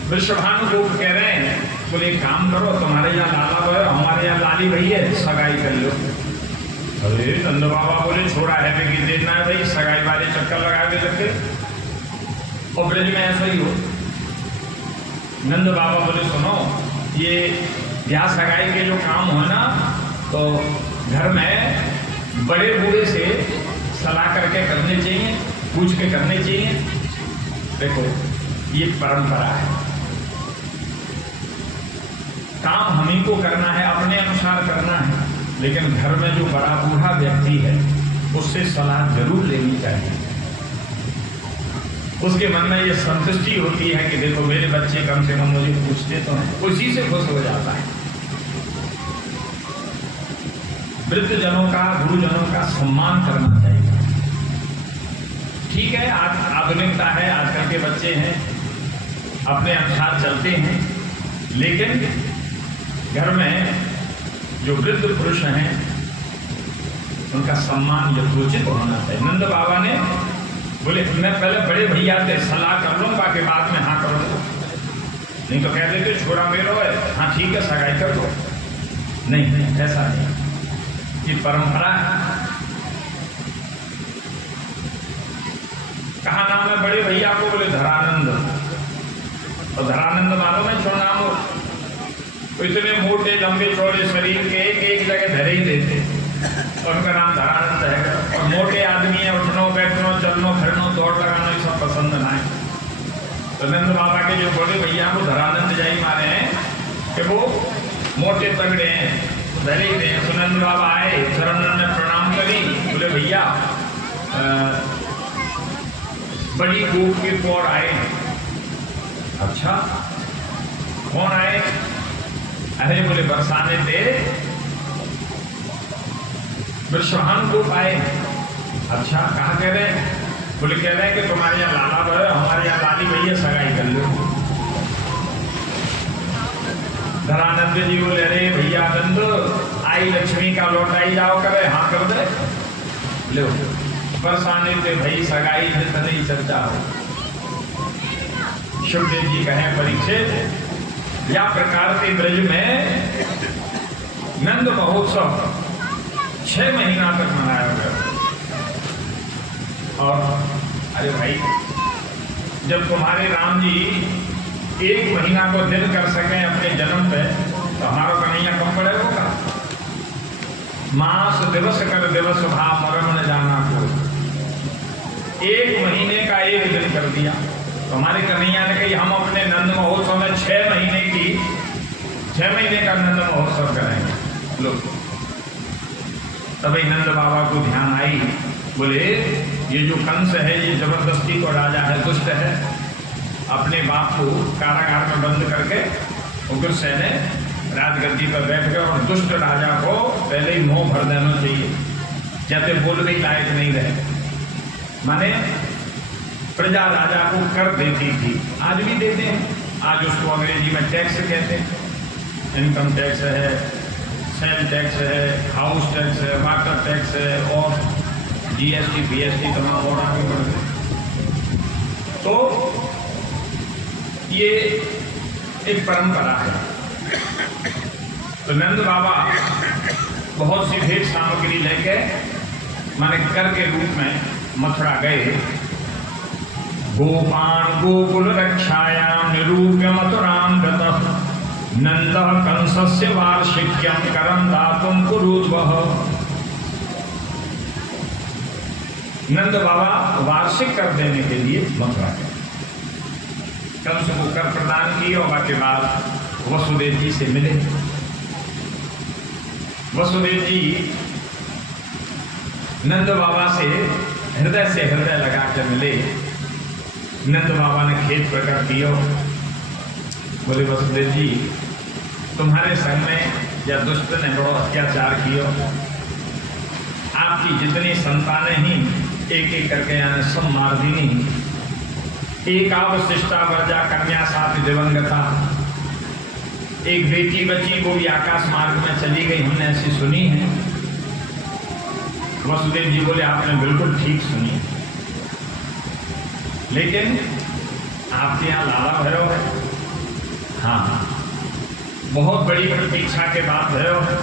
वृषभानु गोप कह रहे हैं, बोले एक काम करो, तुम्हारे यहाँ लाला है, हमारे यहाँ लाली भई है, सगाई कर लो। अरे नंद बाबा बोले छोड़ा है कि देना है भाई, सगाई वाले चक्कर लगा के लगे। और ब्रज में ऐसा ही हो। नंद बाबा बोले सुनो, ये ब्याह सगाई के जो काम हो ना, तो घर में बड़े बूढ़े से सलाह करके करने चाहिए, पूछ के करने चाहिए। देखो ये परंपरा है। काम हमी को करना है, अपने अनुसार करना है, लेकिन घर में जो बड़ा बूढ़ा व्यक्ति है उससे सलाह जरूर लेनी चाहिए। उसके मन में ये संतुष्टि होती है कि देखो मेरे बच्चे कम से कम मुझे पूछते तो हैं, उसी से खुश हो जाता है। वृद्धजनों का, गुरुजनों का सम्मान करना चाहिए। ठीक है, आज आधुनिकता है, आजकल के बच्चे हैं अपने अनुसार चलते हैं, लेकिन घर में जो वृद्ध पुरुष हैं उनका सम्मान यथोचित होना चाहिए। नंद बाबा ने बोले मैं पहले बड़े भैया से सलाह कर लूँ, बाकी बाद में हाँ कर दो, नहीं तो कह देते छोरा मेरा है, हाँ ठीक है सगाई कर दो। नहीं, ऐसा नहीं, ये परंपरा है। कहा नाम है बड़े भैया को? बोले धरानंद। और धरानंद मालूम है जो नाम हो, तो इतने मोटे लंबे चौड़े शरीर के एक जगह धरे ही देते, और उनका नाम धरानंद है। और मोटे आदमी है, उठनो बैठनो चलनो फिरनो दौड़ लगाना ये सब पसंद ना है। तो नंद बाबा के जो बड़े भैया को धरानंद जाई मारे हैं कि वो मोटे तगड़े हैं, धरे ही दे। तो नंद बाबा आए, धरानंद ने प्रणाम करी, बोले भैया बड़ी गोप के पौर आए। अच्छा कौन आए? अरे बोले बरसाने थे विश्वान को पाए। अच्छा कहा कह रहे? बोले कह रहे हैं कि तुम्हारे यहाँ लाला भर, हमारे यहाँ लाली भैया सगाई कर लो। धरानंद जी बोले अरे भैया नंद, आई लक्ष्मी का लौटाई जाओ करे, हाँ कर दे लो। बरसाने थे भाई सगाई है तो नहीं चर्चा हो। सुखदेव जी कहे परीक्षित, या प्रकार के ब्रज में नंद महोत्सव 6 महीना तक मनाया गया। और अरे भाई जब तुम्हारे राम जी 1 महीना को दिन कर सके अपने जन्म पे, तो हमारा कन्हैया कम पड़े होगा। मास दिवस कर दिवस भाव मरम न जाना को, 1 महीने का 1 दिन कर दिया। तो हमारे कन्हैया ने कही हम अपने नंद महोत्सव में 6 महीने का नंद महोत्सव करेंगे लोग। तभी नंद बाबा को ध्यान आई, बोले ये जो कंस है ये जबरदस्ती को राजा है, दुष्ट है, अपने बाप को कारागार में बंद करके उग्रसेन ने राजगद्दी पर बैठ गए, और दुष्ट राजा को पहले ही मुंह भर देना चाहिए, जैसे बोलने ही लायक नहीं रहे। माने प्रजा राजा को कर देती थी, आज भी देते हैं। आज उसको अंग्रेजी में टैक्स कहते हैं, इनकम टैक्स है, सेल टैक्स है, हाउस टैक्स है, वाटर टैक्स है, और जीएसटी बीएसटी तमाम और आगे बढ़ गए। तो ये एक परंपरा है। तो नंद बाबा बहुत सी भेंट सामग्री लेके माने कर के रूप में मथुरा गए। गोपान गोकुल रक्षायाम निरूप्य मथुराम गतः नंदः कंसस्य वार्षिक्यं करं दातुं कुरुद्वः। नंद बाबा वार्षिक कर देने के लिए मथुरा गए। कंस को कर प्रदान किया और के बाद वसुदेव जी से मिले। वसुदेव जी नंद बाबा से हृदय लगा कर मिले। नंद बाबा ने खेद प्रकट किया, बोले वसुदेव जी तुम्हारे संग में या दुष्ट ने बड़ो अत्याचार किया, आपकी जितनी संतानें ही एक एक करके यानी सब मार दीनी, एक अवशिष्टा वर्जा कन्या साथ दिवंगता, एक बेटी बची वो भी आकाश मार्ग में चली गई, हमने ऐसी सुनी है। वसुदेव जी बोले आपने बिल्कुल ठीक सुनी, लेकिन आपके यहाँ लाला भैरव है। हाँ, बहुत बड़ी प्रतीक्षा के बाद भैरव है।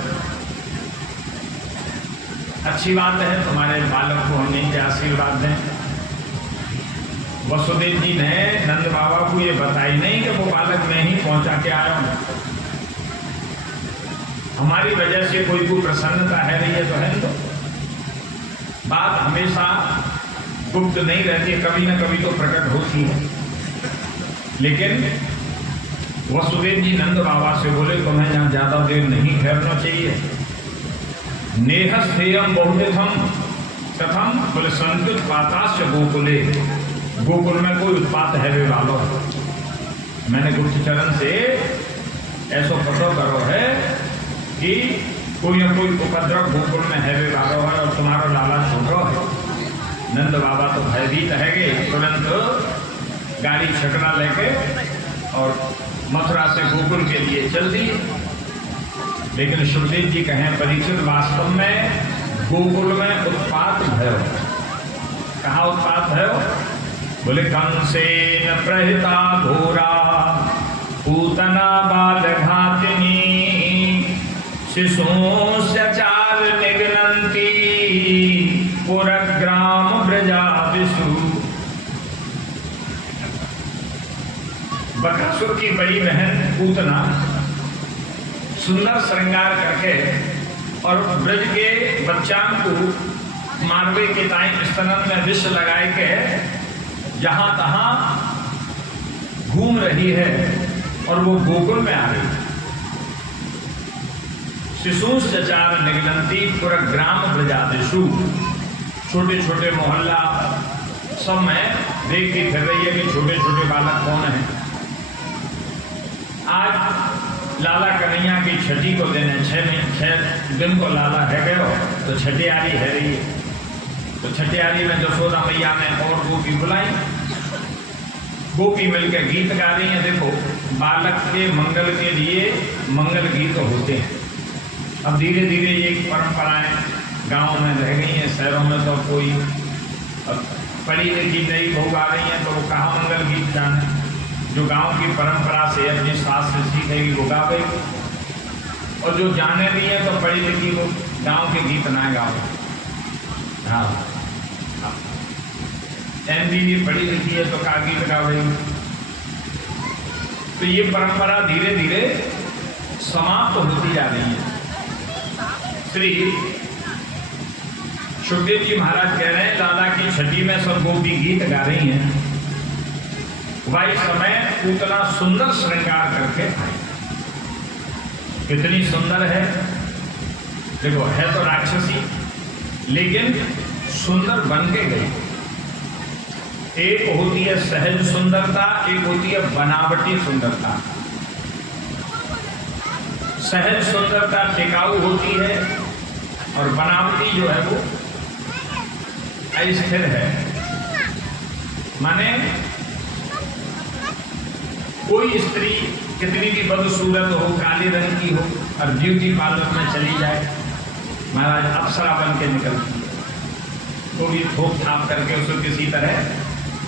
अच्छी बात है, तुम्हारे बालक को हम नहीं आशीर्वाद दें। वसुदेव जी ने नंद बाबा को ये बताई नहीं कि वो बालक मैं ही पहुंचा के आया हूं। हमारी वजह से कोई को प्रसन्नता है रही है तो है, तो बात हमेशा गुप्त नहीं रहती, कभी ना कभी तो प्रकट होती है। लेकिन वसुदेव जी नंद बाबा से बोले तुम्हें यहाँ ज्यादा देर नहीं ठहरना चाहिए। नेहस्थेयम बहुविधम कथम, बोले संत्युत्पाताश्च गोकुले, गोकुल में कोई उत्पात है वे वालो। मैंने गुप्तचरण से ऐसा पता करो है कि कोई न कोई उपद्रव गोकुल में है वे वालो है और तुम्हारा लाला छोटो है। नंद बाबा तो भयभीत है गए, तुरंत गाड़ी छकड़ा लेके और मथुरा से गोकुल के लिए चल दिए। लेकिन सुखदेव जी कहें परीक्षित वास्तव में गोकुल में उत्पात भयो। कहाँ उत्पात भयो? बोले कंसेन प्रहिता घोरा पूतना बाल घातिनी शिशुश्चार निगनंती पुरग्राम ब्रजादिषु। बकासुर की बड़ी बहन पूतना सुंदर श्रृंगार करके और ब्रज के बच्चां को मानवे के ताई स्तनन में विष लगाए के जहां तहां घूम रही है और वो गोकुल में आ रही। शिशुश्चार निगलंती पुरग्राम ब्रजादिषु, छोटे छोटे मोहल्ला सब में देखती फिर रही है कि छोटे छोटे बालक कौन है। आज लाला कन्हैया की छठी को देने 6 दिन को लाला है गयो तो छठियारी है रही है। तो छठियारी में यशोदा मैया ने और गोपी बुलाई, गोपी मिलकर गीत गा रही हैं। देखो बालक के मंगल के लिए मंगल गीत होते हैं। अब धीरे धीरे ये परंपराएं गाँव में रह गई हैं, शहरों में तो कोई पढ़ी लिखी नई बहू आ रही है तो वो कहाँ मंगल गीत जाने। जो गांव की परंपरा से अपनी सास से सीखेगी वो गावेगी, और जो जाने भी है तो पढ़ी लिखी वो गांव के गीत ना गाओ। हाँ, MBA पढ़ी लिखी है तो का गीत गावेगी। तो ये परंपरा धीरे धीरे समाप्त होती जा रही है। श्री सुखदेव जी महाराज कह रहे हैं लाला की छठी में सब गोपी गीत गा रही हैं। वही समय उतना सुंदर श्रृंगार करके आई। कितनी सुंदर है देखो, है तो राक्षसी लेकिन सुंदर बन के गई। एक होती है सहज सुंदरता, एक होती है बनावटी सुंदरता। सहज सुंदरता टिकाऊ होती है और बनावटी जो है वो अस्थिर है। माने कोई स्त्री कितनी भी बदसूरत हो, काले रंग की हो और ब्यूटी पार्लर में चली जाए, महाराज अप्सरा बन के निकलती है। वो भी थोक थाप करके उसको किसी तरह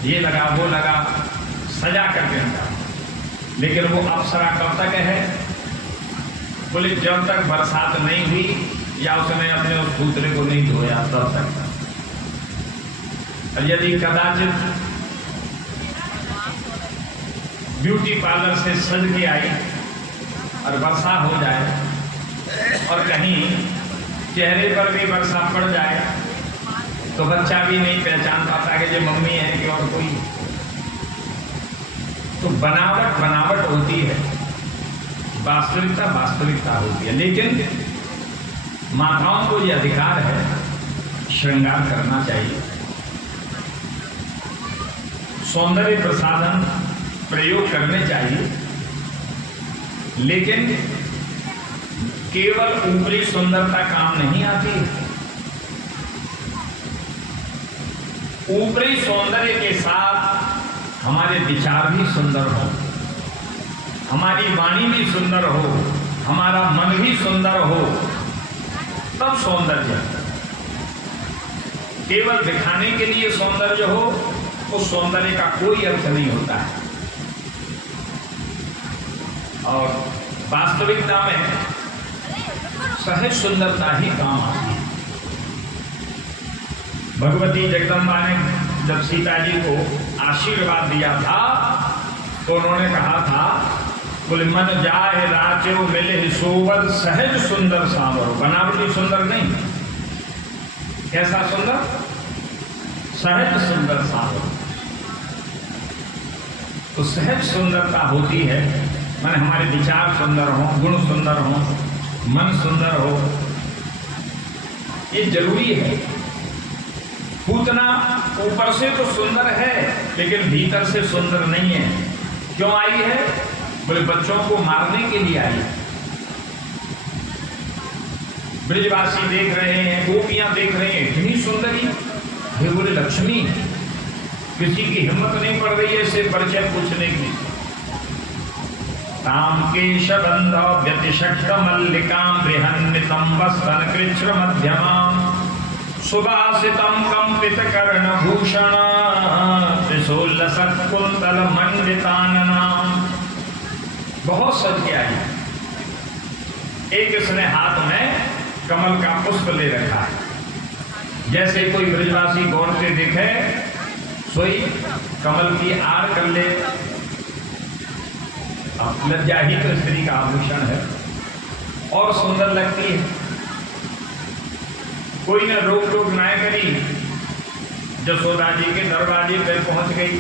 ये लगा वो लगा सजा करके निकाल। लेकिन वो अप्सरा कब तक है? बोले जब तक बरसात नहीं हुई या उसने अपने उस पुत्र को नहीं धोया तब तक। और यदि कदाचित ब्यूटी पार्लर से सज के आई और वर्षा हो जाए और कहीं चेहरे पर भी वर्षा पड़ जाए तो बच्चा भी नहीं पहचान पाता कि ये मम्मी है कि और कोई। तो बनावट बनावट होती है, वास्तविकता वास्तविकता होती है। लेकिन माताओं को ये अधिकार है, श्रृंगार करना चाहिए, सौंदर्य प्रसाधन प्रयोग करने चाहिए। लेकिन केवल ऊपरी सुंदरता काम नहीं आती। ऊपरी सौंदर्य के साथ हमारे विचार भी सुंदर हो, हमारी वाणी भी सुंदर हो, हमारा मन भी सुंदर हो, तब सौंदर्य। केवल दिखाने के लिए सौंदर्य हो उस सौंदर्य का कोई अर्थ नहीं होता है। और वास्तविकता में सहज सुंदरता ही काम आती है। भगवती जगदम्बा ने जब सीता जी को आशीर्वाद दिया था तो उन्होंने कहा था, बोले मन जाए राचो मिले सोवर सहज सुंदर सांवर। बनावटी सुंदर नहीं, कैसा सुंदर? सहज सुंदर सांवर। तो सहज सुंदरता होती है, माने हमारे विचार सुंदर हो, गुण सुंदर हो, मन सुंदर हो, ये जरूरी है। पूतना ऊपर से तो सुंदर है लेकिन भीतर से सुंदर नहीं है। क्यों आई है? बोले बच्चों को मारने के लिए आई। ब्रजवासी देख रहे हैं, गोपियां देख रहे हैं, इतनी सुंदरी। वे बोले लक्ष्मी, किसी की हिम्मत नहीं पड़ रही है इससे परिचय पूछने की। ताम केशबंध व्यतिशक्त मल्लिकां बृहन्नितं वस्तन कृच्छ्र मध्यमां सुभाषितं कंपित कर्ण भूषण त्रिशूलसत् कुंतल मंडिताननां। बहुत सज के आई। एक इसने हाथ में कमल का पुष्प ले रखा है। जैसे कोई ब्रजवासी गौर से देखे सोई कमल की आड़ कर ले। अब लज्जा ही तो स्त्री का आभूषण है और सुंदर लगती है। कोई ने रोक टोक ना करी, जसोदा जी के दरवाजे पे पहुंच गई।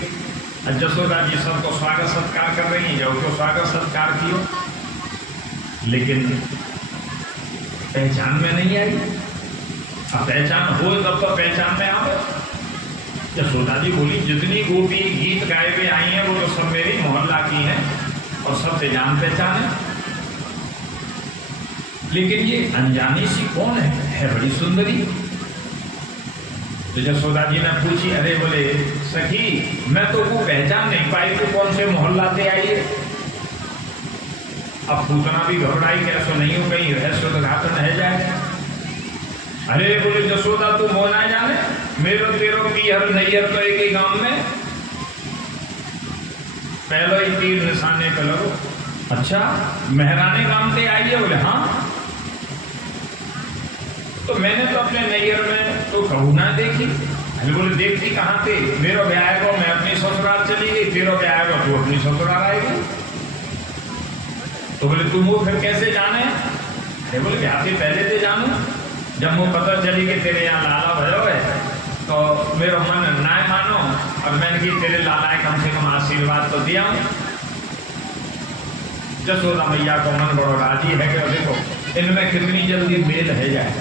जसोदा जी सबको स्वागत सत्कार कर रही हैं, जो उसको स्वागत सत्कार किया, लेकिन पहचान में नहीं आई। अब पहचान हो तब तो पहचान में आवे। जसोदा जी बोली, जितनी गोपी गीत गाए हुए आई हैं वो तो सब मेरी मोहल्ला की हैं और सबसे जान पहचान है। लेकिन ये अनजानी सी कौन है बड़ी सुंदरी। तो जसोदा जी ने पूछी, अरे बोले सखी, मैं तो वो पहचान नहीं पाई, तो कौन से मोहल्ला से आई है। अब पूतना भी घबराई, कैसो नहीं हो, कहीं रहस्य उद्घाटन है जाए। अरे बोले जसोदा, तू बोलना जाने, मेरो तेरो पीहर नैयर तो एक ही गांव में, पहलो ही तीर निशाने पे लगो। अच्छा, मेहराने गांव से आई है? बोले हाँ। तो मैंने तो अपने नैयर में तो कहू ना देखी। अरे बोले देखती कहाँ थे? मेरो ब्याह को मैं अपनी ससुराल चली गई, तेरो ब्याह को तू अपनी ससुराल आएगी। तो बोले तुम वो फिर कैसे जाने? अरे बोले ब्याह से पहले से जानू, जब वो पता चली कि तेरे यहाँ लाला भयो है तो मेरा मन ना मानो, और मैंने कि तेरे लाला है, कम से कम आशीर्वाद तो दिया। जसोदा मैया को मन बड़ो राजी है कि देखो इनमें कितनी जल्दी मेल है जाए।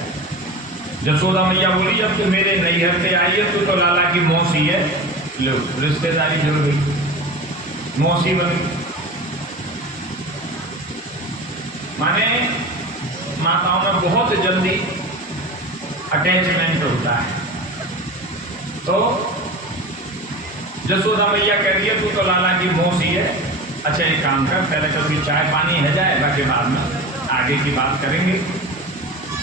जसोदा मैया बोली, जब तू मेरे नैहर से आई है, तू तो लाला की मौसी है, लो रिश्तेदारी जुड़ गई, मौसी बन गई। माने माताओं में बहुत जल्दी अटैचमेंट होता है। तो जसोदा मैया कह रही है, तू तो लाला की मौसी है, अच्छा एक काम कर, पहले कभी चाय पानी है जाए, बाकी बाद में आगे की बात करेंगे।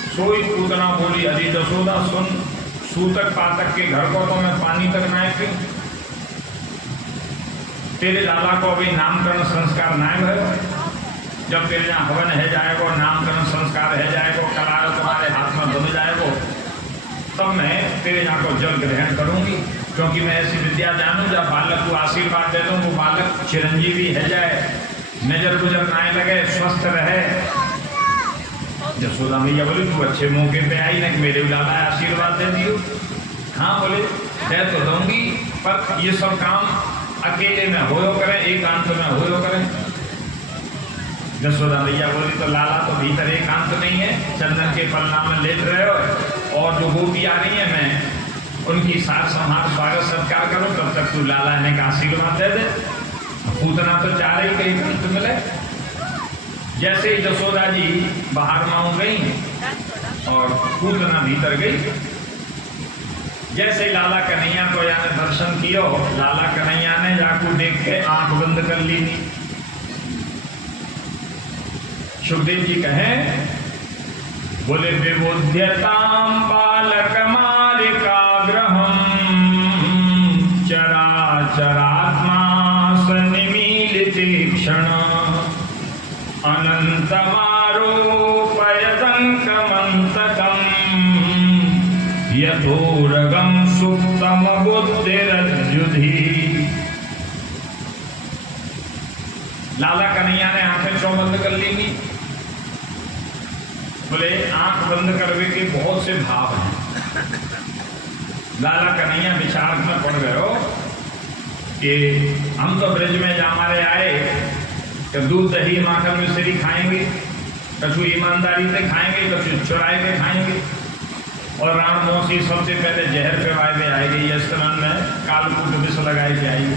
सोई पूतना बोली, अरे जसोदा सुन, सूतक पातक के घर को तो मैं पानी तक ना पी, तेरे लाला को अभी नामकरण संस्कार ना है। जब तेरे यहाँ हवन है जाएगा, नामकरण संस्कार है जाएगा, कलार तुम्हारे हाथ में बन जाएगा, तब मैं तेरे यहाँ को जल ग्रहण करूंगी। क्योंकि मैं ऐसी विद्या जानूं, जब बालक को आशीर्वाद दे दूं वो बालक चिरंजीवी है जाए, नजर गुजर ना लगे, स्वस्थ रहे। जसोदा मैया बोली, तू अच्छे मौके पे आई ना कि मेरे लाला आशीर्वाद दे दियो। हाँ बोले, दे तो दूंगी, पर ये सब काम अकेले में होयो करें, एकांत में होयो करें। जसोदा मैया बोली, तो लाला तो भीतर एकांत नहीं है, चंदन के पलना में लेट रहे हो, और जो गोपी आ रही है मैं उनकी साथ संभाल स्वागत सत्कार करो, तब तक तू लाला ने का आशीर्वाद दे दे। पूतना तो चाह रही कहीं कंठ मिले। जैसे ही जसोदा जी बाहर माऊ गई और पूतना भीतर गई, जैसे ही लाला कन्हैया को यानी दर्शन किया, लाला कन्हैया ने जाकू देख के आंख बंद कर ली। सुखदेव जी कहे, बोले विबुध्यताम बालकमालिकाग्रहम् चराचरात्मा सन्निमीलितीक्षण अनन्तमारोपयतङ्कमन्तकम् यथोरगं सुप्तमबुद्धिरज्जुधि। लाला कन्हैया ने आंखें क्यों बंद कर ली? बोले आंख बंद करने के बहुत से भाव हैं। लाला कन्हैया विचार में पड़ गए हो कि हम तो ब्रज में जा हमारे आए कि दूध दही माखन मिश्री खाएंगे, कछु ईमानदारी से खाएंगे, कछु चुराए के खाएंगे। और राम मौसी सबसे पहले जहर पे वायदे आएगी, यस्तमन में कालकूट विष लगाए के आएगी।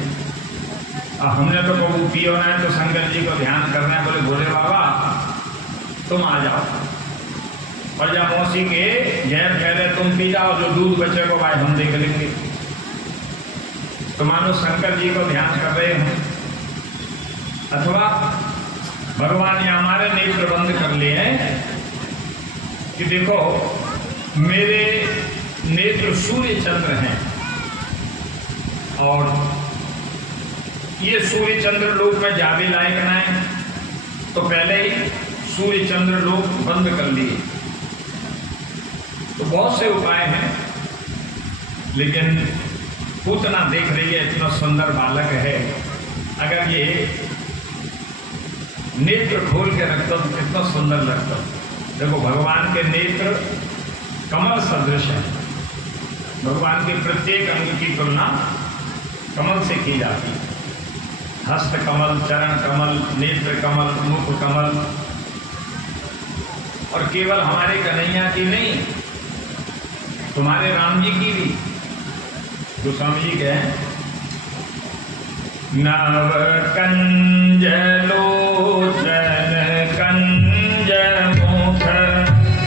अब हमने तो कबू पियो ना है, तो शंकर जी को ध्यान करना है, बोले भोले बाबा तुम आ जाओ। और जब मौसी के जहर कह रहे तुम पी जाओ, जो दूध बचे को भाई हम देख लेंगे। तो मानो शंकर जी को ध्यान कर रहे हैं, अथवा भगवान ने हमारे नेत्र बंद कर लिए हैं कि देखो मेरे नेत्र सूर्य चंद्र हैं, और ये सूर्य चंद्र लोक में जावे लायक ना है, तो पहले ही सूर्य चंद्र लोक बंद कर लिए। तो बहुत से उपाय हैं, लेकिन पूतना देख रही है, इतना सुंदर बालक है, अगर ये नेत्र खोल के रखता तो कितना सुंदर लगता। देखो भगवान के नेत्र कमल सदृश है, भगवान के प्रत्येक अंग की तुलना कमल से की जाती है। हस्त कमल, चरण कमल, नेत्र कमल, मुख कमल। और केवल हमारे कन्हैया की नहीं, तुम्हारे राम जी की भी। गोस्वामी जी कहें नव कंज लोचन कंज मुख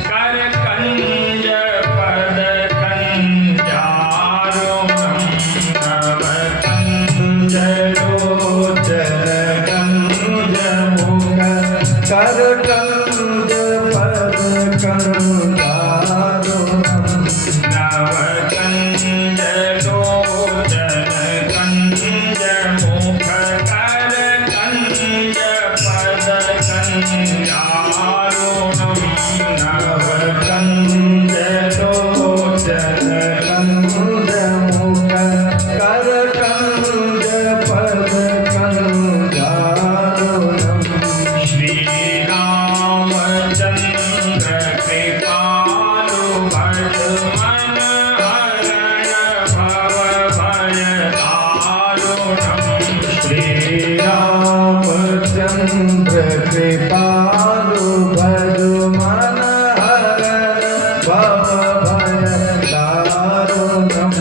कर कंज पद कंजारुणम। नव कंज लोचन कंज मुख कर कंज पद कंजारुणम। नव कंज लोचन कंज मुख कर कंज पद कंजारुणम। नव कंज लोचन कंज मुख कर कंज पद कंजारुणम। श्री रामचंद्र कृपालु भज मन हरण भव भय दारुणम। श्री रामचंद्र कृपालु भज मन हरण भव भय दारुणम।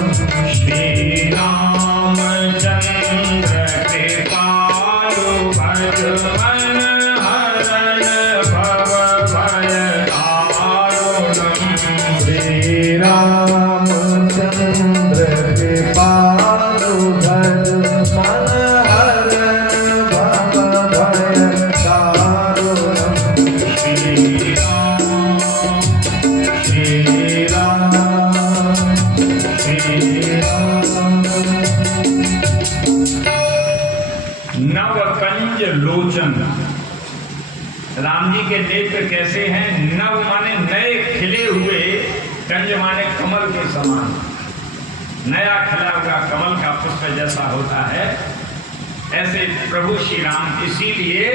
श्री रामचंद्र कृपालु भज मन हरण भव भय दारुणम। श्री रामचंद्र कृपालु भज मन हरण भव भय दारुणम। श्री राम श्री राम श्री राम। नव कंज लोचन। राम जी के नेत्र कैसे हैं? नव माने नए खिले हुए, कंज माने कमल के समान। नया खिला हुआ कमल का पुष्प जैसा होता है, ऐसे प्रभु श्री राम। इसीलिए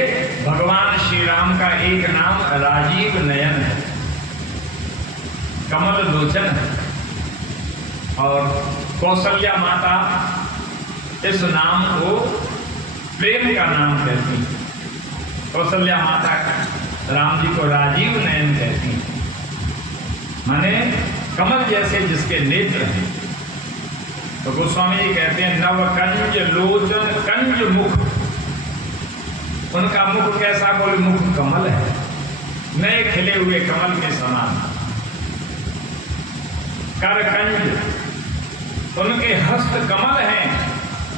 भगवान श्री राम का एक नाम राजीव नयन है, कमल लोचन है। और कौशल्या माता इस नाम को प्रेम का नाम कहती है। कौशल्या माता राम जी को राजीव नयन कहती है, माने कमल जैसे जिसके नेत्र हैं। तो गोस्वामी जी कहते हैं नव कंज लोचन कंज मुख। उनका मुख कैसा? बोले मुख कमल है, नए खिले हुए कमल के समान। कर कंज, उनके हस्त कमल हैं।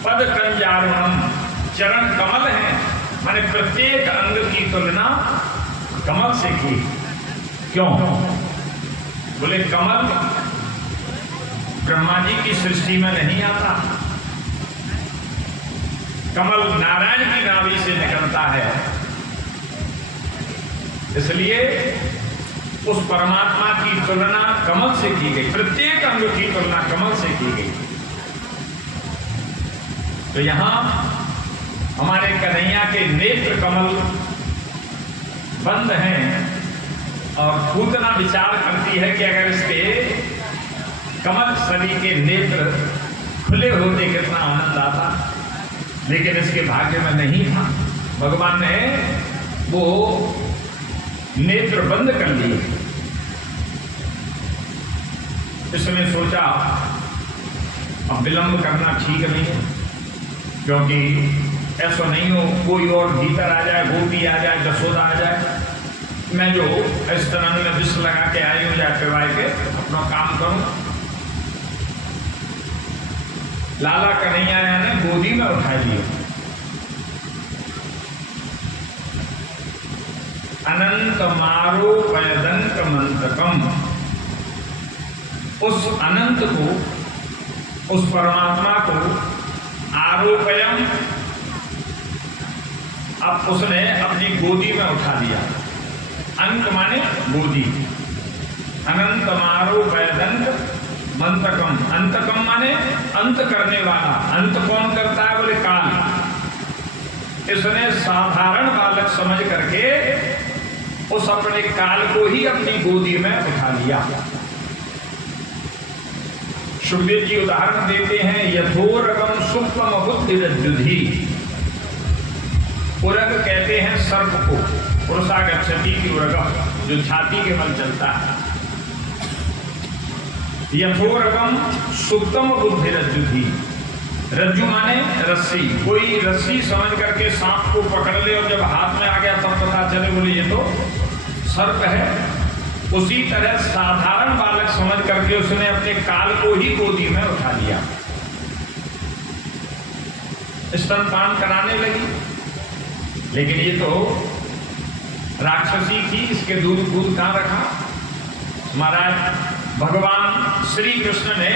पद कंजारुणम, चरण कमल हैं। माने प्रत्येक अंग की तुलना कमल से की। क्यों? बोले कमल ब्रह्मा जी की सृष्टि में नहीं आता, कमल नारायण की नाभि से निकलता है। इसलिए उस परमात्मा की तुलना कमल से की गई, प्रत्येक अंग की तुलना कमल से की गई। तो यहां हमारे कन्हैया के नेत्र कमल बंद हैं, और पूतना विचार करती है कि अगर इसके कमल सभी के नेत्र खुले होते कितना आनंद आता। लेकिन इसके भाग्य में नहीं था। भगवान ने वो नेत्र बंद कर लिए। इसने सोचा अब विलंब करना ठीक नहीं है, क्योंकि ऐसा नहीं हो कोई और भीतर आ जाए, गोपी आ जाए, जसोदा आ जाए, मैं जो इस तरह में विष लगा के आई हूं जाए पिवाए के अपना काम करूं। लाला कन्हैया ने गोदी में उठा लिया। अनंत मारो वैदंक मंत्रकम, उस अनंत को, उस परमात्मा को आरोपयम, अब उसने अपनी गोदी में उठा लिया। अंक माने गोदी, अनंत मारो वैदंक मंत्रकम, अंतकम माने अंत करने वाला। अंत कौन करता है? बोले काल। इसने साधारण बालक समझ करके उस अपने काल को ही अपनी गोदी में उठा लिया। सुखदेव जी उदाहरण देते हैं, यथोरगम सुप्तम बुद्धिरज्जुधि। उरग कहते हैं सर्प को, पुरुषागच्छति की उरगम, जो छाती के बल चलता है। यथोरगम सुप्तम बुद्धिरज्जुधि, रज्जु माने रस्सी। कोई रस्सी समझ करके सांप को पकड़ ले और जब हाथ में आ गया तब पता चले बोले ये तो सर्प है। उसी तरह साधारण बालक समझ करके उसने अपने काल को ही गोदी में उठा लिया। स्तनपान कराने लगी, लेकिन ये तो राक्षसी थी, इसके दूध कहाँ रखा। महाराज भगवान श्री कृष्ण ने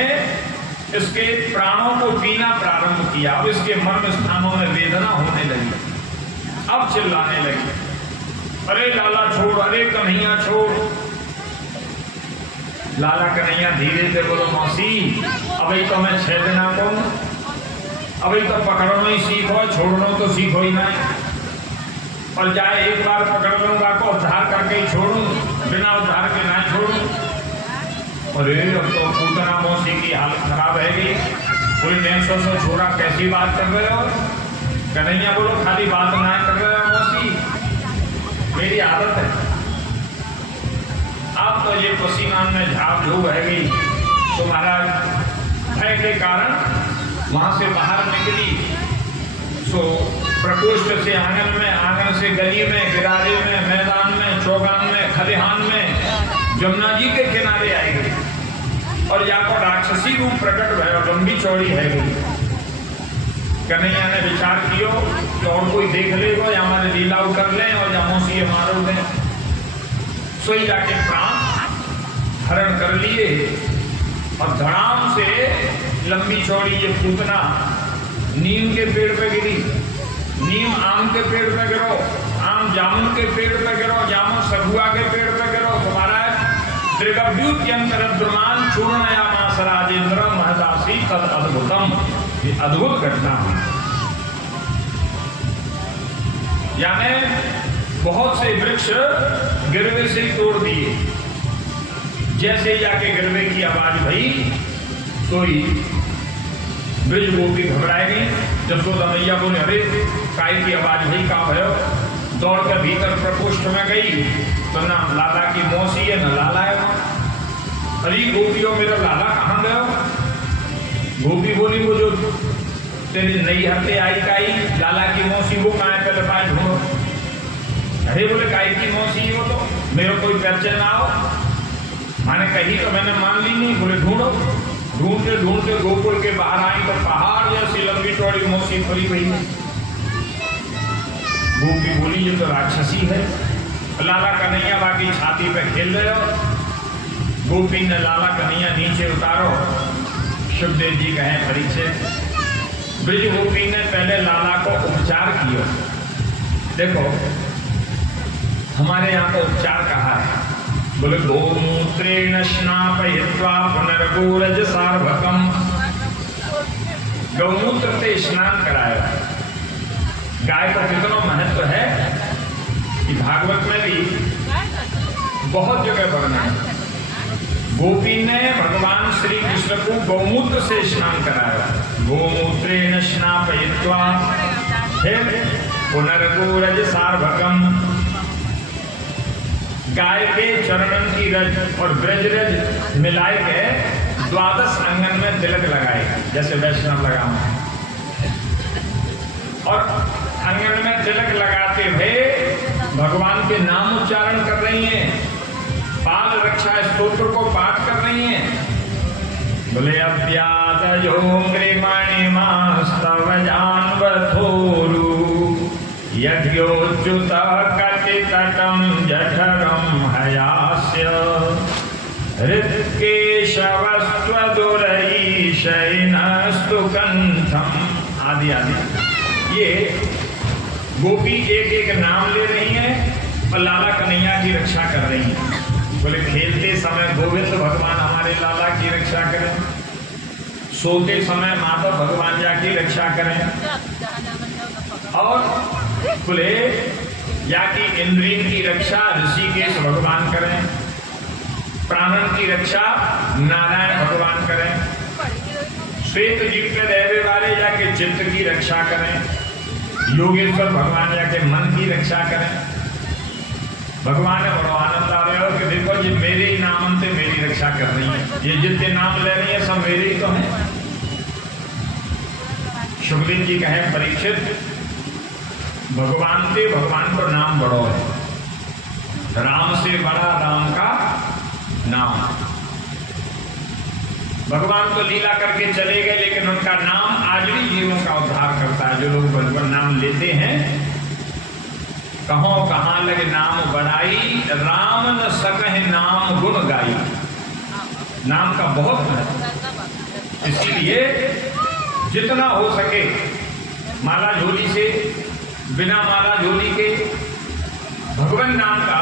इसके प्राणों को पीना प्रारंभ किया। अब इसके मर्म स्थानों में वेदना होने लगी। अब चिल्लाने लगी, अरे लाला छोड़, अरे कन्हैया छोड़। लाला कन्हैया धीरे से बोलो, मौसी अभी तो मैं 6 दिन को, अभी तो पकड़ना ही सीखो, छोड़ना तो सीखो ही नहीं। और जाए एक बार पकड़ लूंगा को उद्धार करके ही छोड़ू, बिना उद्धार के ना छोड़ू। अरे अब तो पूतना मौसी की हालत खराब है गई। कोई 900 छोरा कैसी बात कर रहे हो? कन्हैया बोलो, खाली बात ना कर रहे हो मौसी, मेरी आदत है। अब तो ये पसीना में झाप झूप है गई। तो महाराज भय के कारण वहां से बाहर निकली। सो प्रकोष्ठ से आंगन में, आंगन से गली में, गिराजे में, मैदान में, चौगान में, खलिहान में जमुना जी के किनारे आई गई। और या तो राक्षसी रूप प्रकट भय और लंबी चौड़ी है गई। कन्हैया ने विचार किया कि और कोई देख लेगा या हमारे लीला कर लें और या मौसी मारो दें। सोई जाके प्राण हरण कर लिए और धड़ाम से लंबी चौड़ी ये पूतना नीम के पेड़ पे गिरी। नीम आम के पेड़ पे गिरो, आम जामुन के पेड़ पे गिरो, जामुन सगुआ के पेड़ पे गिरो। तुम्हारा त्रिगभ्युत्यंतरद्रुमान चूर्णयामास राजेंद्र महदासी तद अद्भुतम। ये अद्भुत घटना है। यानी बहुत से वृक्ष गिरवे से तोड़ दिए। जैसे जाके गिरवे की आवाज भई तो ही ब्रिज गोपी घबराए गई। जसोदा मैया बोले, अरे काय की आवाज भई, का भयो? दौड़ कर भीतर प्रकोष्ठ में गई तो ना लाला की मौसी है न लाला है। अरे गोपियों, मेरा लाला कहाँ गया? गोपी बोली, वो जो तेरी नई हफ्ते आई काई लाला की मौसी, वो कहाँ है? पहले पाए ढूंढो। अरे बोले, काय की मौसी हो तो मेरे कोई परिचय ना हो। मैंने कही तो मैंने मान ली नहीं। बोले ढूंढो। ढूंढते ढूंढते गोकुल के बाहर आई तो पहाड़ जैसी लंबी चौड़ी मौसी खड़ी हुई है। गोपी बोली, ये तो राक्षसी है। लाला कन्हैया बाकी छाती पे खेल रहे हो। गोपी ने लाला कन्हैया नीचे उतारो। सुखदेव जी कहे परिचय। ब्रिज गोपी ने पहले लाला को उपचार किया। देखो हमारे यहाँ तो उपचार कहा है। बोले, गोमूत्रेण स्नापयित्वा पुनर्गोरज सार्वकम। गौमूत्र से स्नान कराया। गाय का कितना महत्व है कि भागवत में भी बहुत जगह वर्णन है। गोपी ने भगवान श्री कृष्ण को गौमूत्र से स्नान कराया। गोमूत्रेण स्नापयित्वा फिर पुनर्गोरज सार्वकम, गाय के चरणन की रज और ब्रज रज मिलाए के 12 अंगन में तिलक लगाएगा, जैसे वैष्णव लगाओ। और अंगन में तिलक लगाते हुए भगवान के नाम उच्चारण कर रही हैं, बाल रक्षा स्तोत्र को पाठ कर रही हैं। बोले अव्यातयो मणिमास्तव जानवथोरु यज्ञोच्युतः कटितटं जठरं हयास्य हृत्केशवस्त्वदुरैशैनस्तु कंठम् आदि आदि। ये गोपी एक एक नाम ले रही हैं और लाला कन्हैया की रक्षा कर रही हैं। बोले खेलते समय गोविंद भगवान हमारे लाला की रक्षा करें, सोते समय माधव भगवान जा की रक्षा करें, और बोले या कि इंद्रिय की रक्षा ऋषिकेश भगवान करें, प्राणन की रक्षा नारायण भगवान करें, श्वेत जीव के रहने वाले जाके चित्त की रक्षा करें, योगेश्वर भगवान जाके मन की रक्षा करें। भगवान ने बड़ा आनंद आ रहा है कि देखो ये मेरे ही नाम से मेरी रक्षा कर रही है, ये जितने नाम ले रही है सब मेरे ही तो हैं। सुखदेव जी कहे परीक्षित, भगवान से भगवान को नाम बड़ो है, राम से बड़ा राम का नाम। भगवान तो लीला करके चले गए, लेकिन उनका नाम आज भी जीवों का उद्धार करता है। जो लोग भगवान नाम लेते हैं, कहो कहाँ लगे नाम बढ़ाई, राम न सकह नाम गुण गाई। नाम का बहुत महत्व, इसीलिए जितना हो सके माला झोली से, बिना माला झोली के भगवान नाम का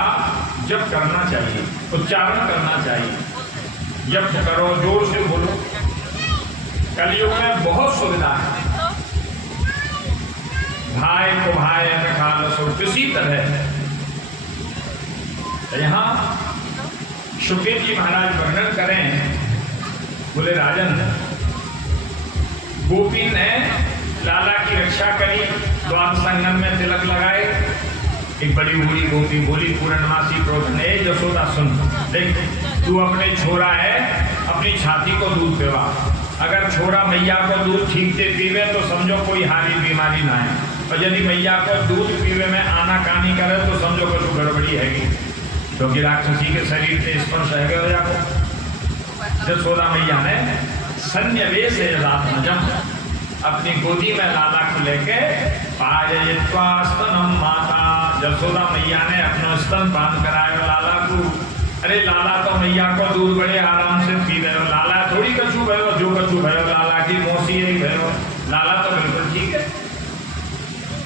जप करना चाहिए, उच्चारण करना चाहिए। जप करो, जोर से बोलो। कलयुग में बहुत सुविधा है, भाई को भाई सो किसी तरह। यहाँ सुखदेव जी महाराज वर्णन करें, बोले राजन, गोपी ने लाला की रक्षा करी, द्वादश अंगन में तिलक लगाए। एक बड़ी बूढ़ी गोपी बोली पूर्णमासी क्रोधन, यशोदा सुन, देख तू अपने छोरा है, अपनी छाती को दूध पिवा। अगर छोरा मैया को दूध ठीक से पीवे तो समझो कोई हारी बीमारी ना है, और यदि मैया को दूध पीवे में आनाकानी करे तो समझो कुछ गड़बड़ी हैगी, क्योंकि राक्षसी के शरीर से स्पर्श है गया को। यशोदा मैया ने सन्निवेश यदात्मजम, अपनी गोदी में लाला को लेके पाययित्वा स्तनम माता, यशोदा मैया ने अपना स्तन पान कराया लाला को। अरे लाला तो मैया को दूध बड़े आराम से पी रहे हो, लाला थोड़ी कछु भयो, जो कछु भयो लाला की मौसी ही भयो, लाला तो बिल्कुल ठीक है।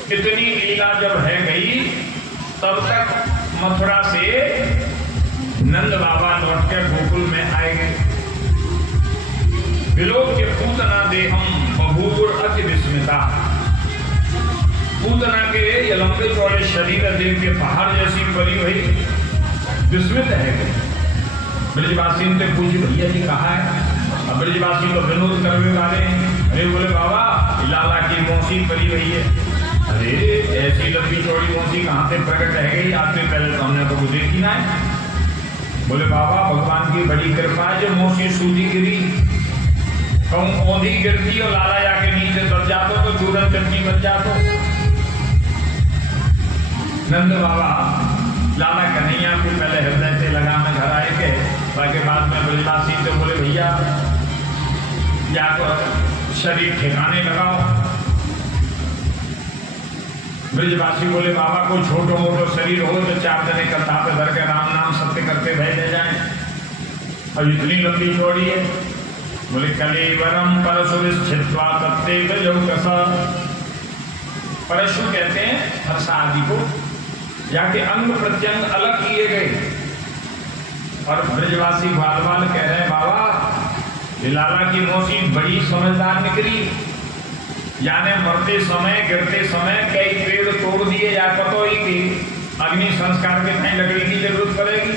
इतनी लीला जब है गई, तब तक मथुरा से नंद बाबा लौट कर गोकुल में आएंगे। विलोक के पूतना देहम बभूर अति विस्मिता, पूतना के ये लंबे चौड़े शरीर देख के पहाड़ जैसी परी हुई विस्मित है। ब्रजवासी ने पूछी भैया जी कहाँ है? अब ब्रजवासी तो विनोद करने वाले हैं। अरे बोले बाबा लाला की मौसी परी हुई है। अरे ऐसी लंबी चौड़ी मौसी कहाँ से प्रकट रह गई? आपसे पहले तो हमने तो देखी ना है। बोले बाबा भगवान की बड़ी कृपा है, जो मौसी सूदी गिरी, कहूँ औंधी गिरती और लाला जाके नीचे दब जातो तो चूरन चटनी बच जातो। नंद बाबा लाला कन्हैया को पहले हृदय से लगा में घर आए के, बाकी बाद में ब्रजवासी से बोले भैया या तो शरीर ठिकाने लगाओ। ब्रजवासी बोले बाबा को छोटो मोटो शरीर हो तो 4 जने कथा पे धर के राम नाम सत्य करते भेजे जाए, और इतनी लंबी चौड़ी है। बोले कलेवरम परशु छित्वा तत्ते कसा, परशु कहते हैं हर्षा आदि को, जाके अंग प्रत्यंग अलग किए गए। और ब्रजवासी बाल बाल कह रहे हैं बाबा लाला की मौसी बड़ी समझदार निकली, यानी मरते समय गिरते समय कई पेड़ तोड़ दिए, या पतो ही कि अग्नि संस्कार के कहीं लकड़ी की जरूरत पड़ेगी,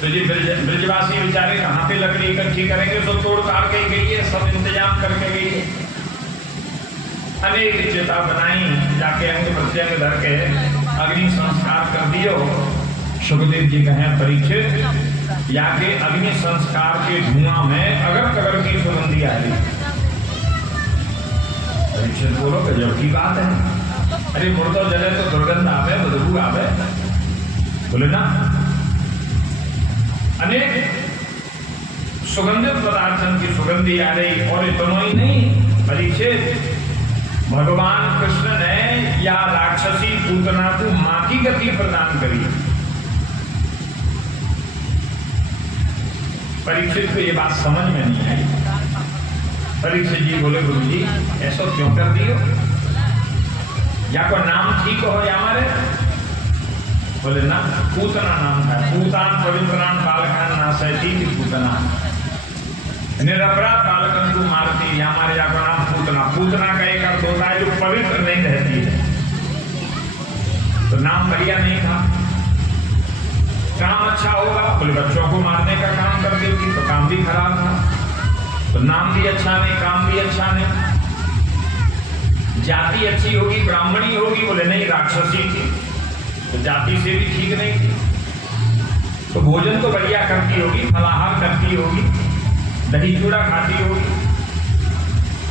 तो जी ब्रजवासी बेचारे कहाँ पे लकड़ी इकट्ठी करेंगे, तो तोड़ ताड़ के गई है, सब इंतजाम करके गई है। अनेक चिता बनाई, जाके अंग प्रत्यंग धर के अग्नि संस्कार कर दियो। सुखदेव जी कहें परीक्षित, या के अग्नि संस्कार के धुआं में अगर कगर की सुगंधी आ रही। परीक्षित बोलो गजब की बात है, अरे मुर्दो जले तो दुर्गंध आवे, बदबू आवे, बोले ना। अनेक सुगंधित पदार्थों की सुगंधी आ रही। और इतना ही नहीं परीक्षित, भगवान कृष्ण ने या राक्षसी पूतना को मां की गति प्रदान करी। परीक्षित को ये बात समझ में नहीं आई। परीक्षित जी बोले गुरु जी ऐसा क्यों कर दियो, या को नाम ठीक हो या हमारे? बोले ना, पूतना नाम था। पूतान पवित्रान बालकान नासैती की पूतना, निरपराध बालकन को मारती, हमारे या को नाम पूतना। पूतना का एक अर्थ होता है जो पवित्र नहीं रहती है, तो नाम बढ़िया नहीं था। काम अच्छा होगा, बोले बच्चों को मारने का काम करती होगी तो काम भी खराब था, तो नाम भी अच्छा नहीं, काम भी अच्छा नहीं। जाति अच्छी होगी, ब्राह्मणी होगी, बोले नहीं राक्षसी थी, तो जाति से भी ठीक नहीं थी। तो भोजन तो बढ़िया करती होगी, फलाहार करती होगी, दही चूड़ा खाती होगी,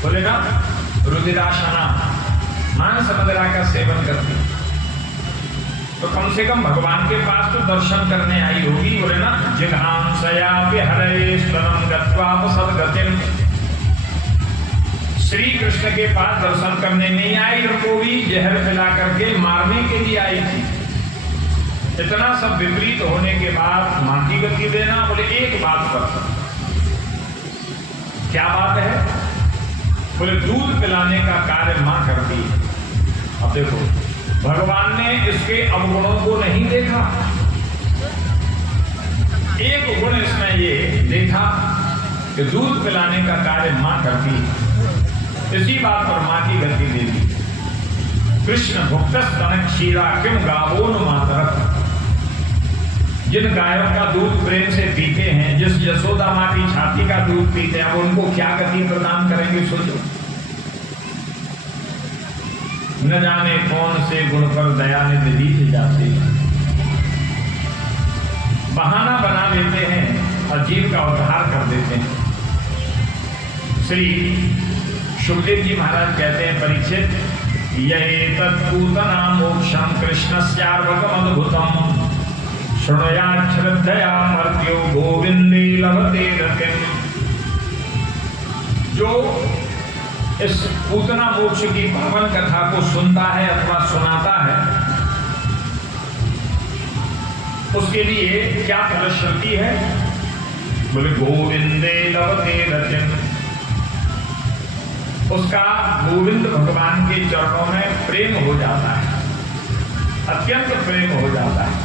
बोले ना रुधिराशना, मांस मदिरा का सेवन करती, तो कम से कम भगवान के पास तो दर्शन करने आई होगी। बोले ना जिघांसया विहरे स्तनम गत्वा सद्गतिम, श्री कृष्ण के पास दर्शन करने नहीं आई, उनको भी जहर पिला करके मारने के लिए आई थी। इतना सब विपरीत होने के बाद मां की गति देना, बोले एक बात पर। क्या बात है? बोले दूध पिलाने का कार्य मां करती है। अब देखो भगवान ने इसके अवगुणों को नहीं देखा, एक गुण इसमें ये देखा कि दूध पिलाने का कार्य मां करती है। इसी बात पर मां की गति दे दी। कृष्ण भुक्तस तन क्षीरा किम गावोन मातरः, जिन गायों का दूध प्रेम से पीते हैं, जिस यशोदा मां की छाती का दूध पीते हैं, उनको क्या गति प्रदान करेंगे सोचो। न जाने कौन से गुण पर दयानिधि रीत जाते हैं, बहाना बना लेते हैं और जीव का उद्धार कर देते हैं। श्री सुखदेव जी महाराज कहते हैं परीक्षित, ये तत्पूतना मोक्षम कृष्णस्यार्वकम अद्भुतम शृणुयात् श्रद्धया मर्त्यो गोविंदे लभते रतिम्। जो इस पूतना मोक्ष की पावन कथा को सुनता है अथवा सुनाता है, उसके लिए क्या फलश्रुति है? बोले गोविंदे लभते रतिम्, उसका गोविंद भगवान के चरणों में प्रेम हो जाता है, अत्यंत प्रेम हो जाता है।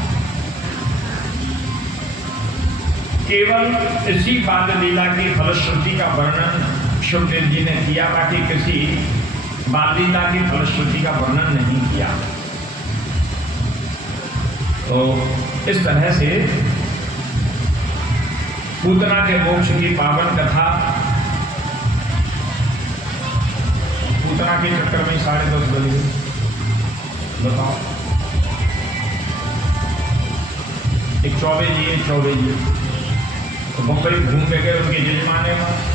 केवल इसी बाल लीला की फलश्रुति का वर्णन सुखदेव जी ने किया, बाकी किसी बाल लीला की फलश्रुति का वर्णन नहीं किया। तो इस तरह से पूतना के मोक्ष की पावन कथा, पूतना के चक्कर में 10:30 बज गए। बताओ, एक चौबे जी तो मुंबई घूम के गए उनके जजमाने में।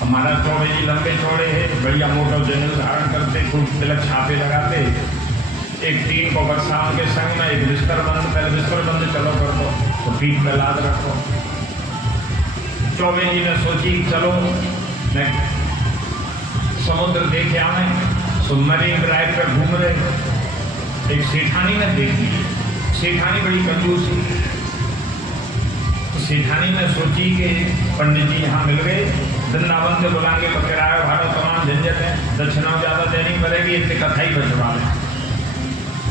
हमारा चौबे जी लंबे चौड़े हैं, बढ़िया मोटा जनेऊ धारण करते, खूब तिलक छापे लगाते, एक 3 को बरसात के संग में एक बिस्तर बंद, पहले बिस्तर बंद चलो कर दो, तो पीठ पे लाद रखो। चौबे जी ने सोची चलो मैं समुद्र देखे आवे, तो मरीन ड्राइव पर घूम रहे, एक सेठानी ने देखी। सेठानी बड़ी कंजूस थी, सेठानी ने सोची कि पंडित जी यहाँ मिल गए, वृंदावन से बुलाएंगे तो किराया भाड़ा तमाम झंझट है, दक्षिणा ज्यादा देनी पड़ेगी, इससे कथा ही बचवा लें।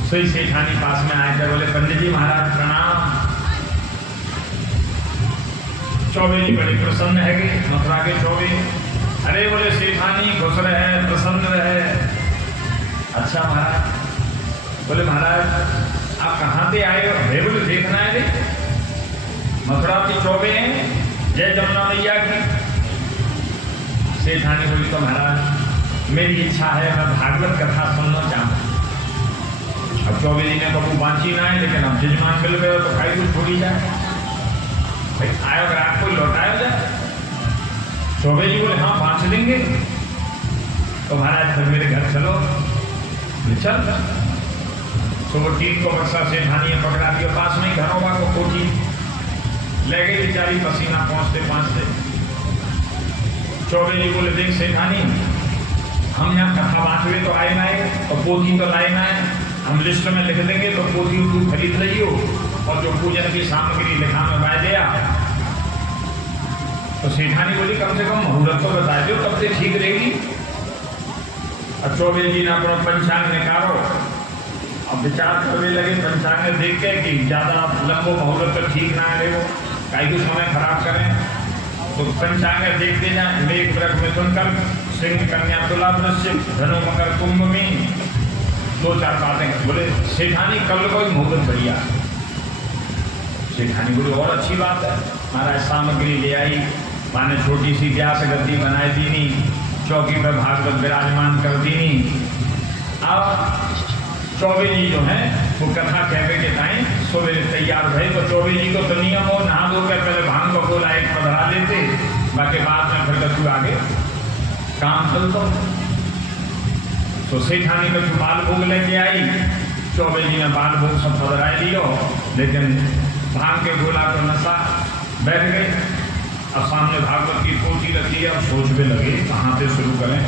सोई सेठानी पास में आए थे, बोले पंडित जी महाराज प्रणाम। चौबे जी बड़े प्रसन्न है कि मथुरा के चौबे। अरे बोले सेठानी खुश रहे, प्रसन्न रहे। अच्छा महाराज। बोले महाराज आप कहाँ से आए हो? अरे बोले देखना है रे, मथुरा के चौबे हैं, जय जमुना मैया की। सेठानी बोली तो महाराज मेरी इच्छा है मैं भागवत कथा सुनना चाहूँ। अब चौबे जी ने बबू बांची ना है, लेकिन अब जजमान मिल गए तो खाई कुछ छोड़ी जाए, भाई आयो रात को लौटाया जाए। चौबे जी बोले हाँ बांच देंगे। तो महाराज फिर मेरे घर चलो, चल। तो वो टीम को बक्सा से ढानिया पकड़ा दिया, पास में घरों को कोठी ले गई बेचारी, पसीना पहुंचते पहुंचते। चौबे जी बोले देख सेठानी, हम यहाँ कथा बांचवे तो आए ना है और पोथी तो लाए ना है, हम लिस्ट में लिख देंगे तो पोथी तू खरीद रही हो और जो पूजन की सामग्री लिखा में बाय दिया। तो सेठानी बोली कम से कम मुहूर्त तो बता दो तब से ठीक रहेगी। और चौबे जी ने अपना पंचांग निकालो, अब विचार करने लगे पंचांग देख के कि ज्यादा लंबो मुहूर्त तो ठीक ना है, वो काई को समय खराब करें। तो पंचांग देखते जाए, मेघ वृक्ष में सुनकर सिंह कन्या तुला वृश्चिक धनु मकर कुंभ में, दो चार बातें बोले सेठानी कल कोई मुहूर्त बढ़िया। सेठानी बोले और अच्छी बात है। महाराज सामग्री ले आई, माने छोटी सी व्यास गद्दी बनाई दीनी, चौकी पर भागवत विराजमान कर दीनी। अब चौबे जी जो है वो कथा कहने के टाइम सवेरे तैयार भले, तो चौबे जी को तो नियम हो नहा धो के पहले भांग को गोला एक पधरा लेते, बाकी बाद में फिर कछु आगे काम चलता। तो सेठानी में बाल भोग लेके आई, चौबे जी ने बाल भोग सब पधरा लियो, लेकिन भांग के गोला को नशा बैठ गई। अब सामने भागवत की पोथी रखी है, अब सोचने लगे कहाँ से शुरू करें।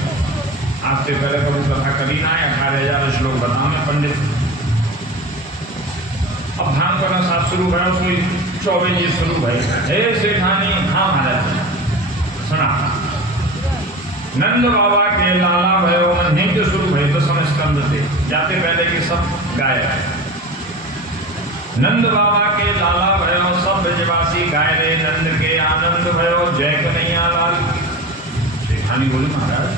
आज से पहले कभी कथा करी ना है, 18,000 श्लोक बताओ पंडित। अब भांग का नशा शुरू है, उसमें चौबे जी शुरू भय, हे सेठानी। हाँ महाराज सुना, नंद बाबा के लाला भयो नहीं जो शुरू भय तो समय स्कंद थे जाते पहले की सब गाय। नंद बाबा के लाला भयो सब ब्रजवासी गाय रे, नंद के आनंद भयो जय कन्हैया लाल। सेठानी बोली महाराज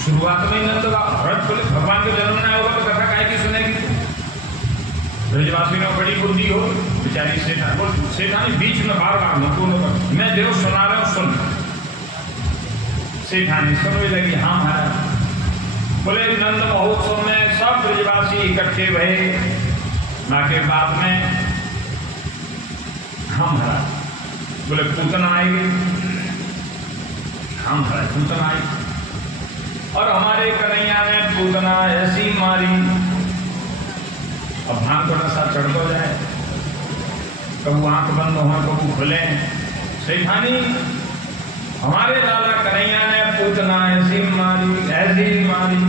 शुरुआत में नंद भरत बोले भगवान के जन्म में होगा तो कथा काय की सुनेगी। ब्रजवासी में बड़ी बुद्धि हो बेचारी सेठानी बीच में बार बार नको मैं जो सुना रहा हूँ सुन। सेठानी सुनने लगी हाँ महाराज। बोले नंद महोत्सव में सब ब्रजवासी इकट्ठे भये, माँ के बाद में हाँ महाराज। बोले पूतना आएगी, हाँ महाराज पूतना आई, और हमारे कन्हैया ने पूतना ऐसी मारी। अब भांग को नशा चढ़ तो जाए, कबू आंख बंद हो कबू खुले। सेठानी हमारे लाला कन्हैया ने पूतना ऐसी मारी ऐसी मारी।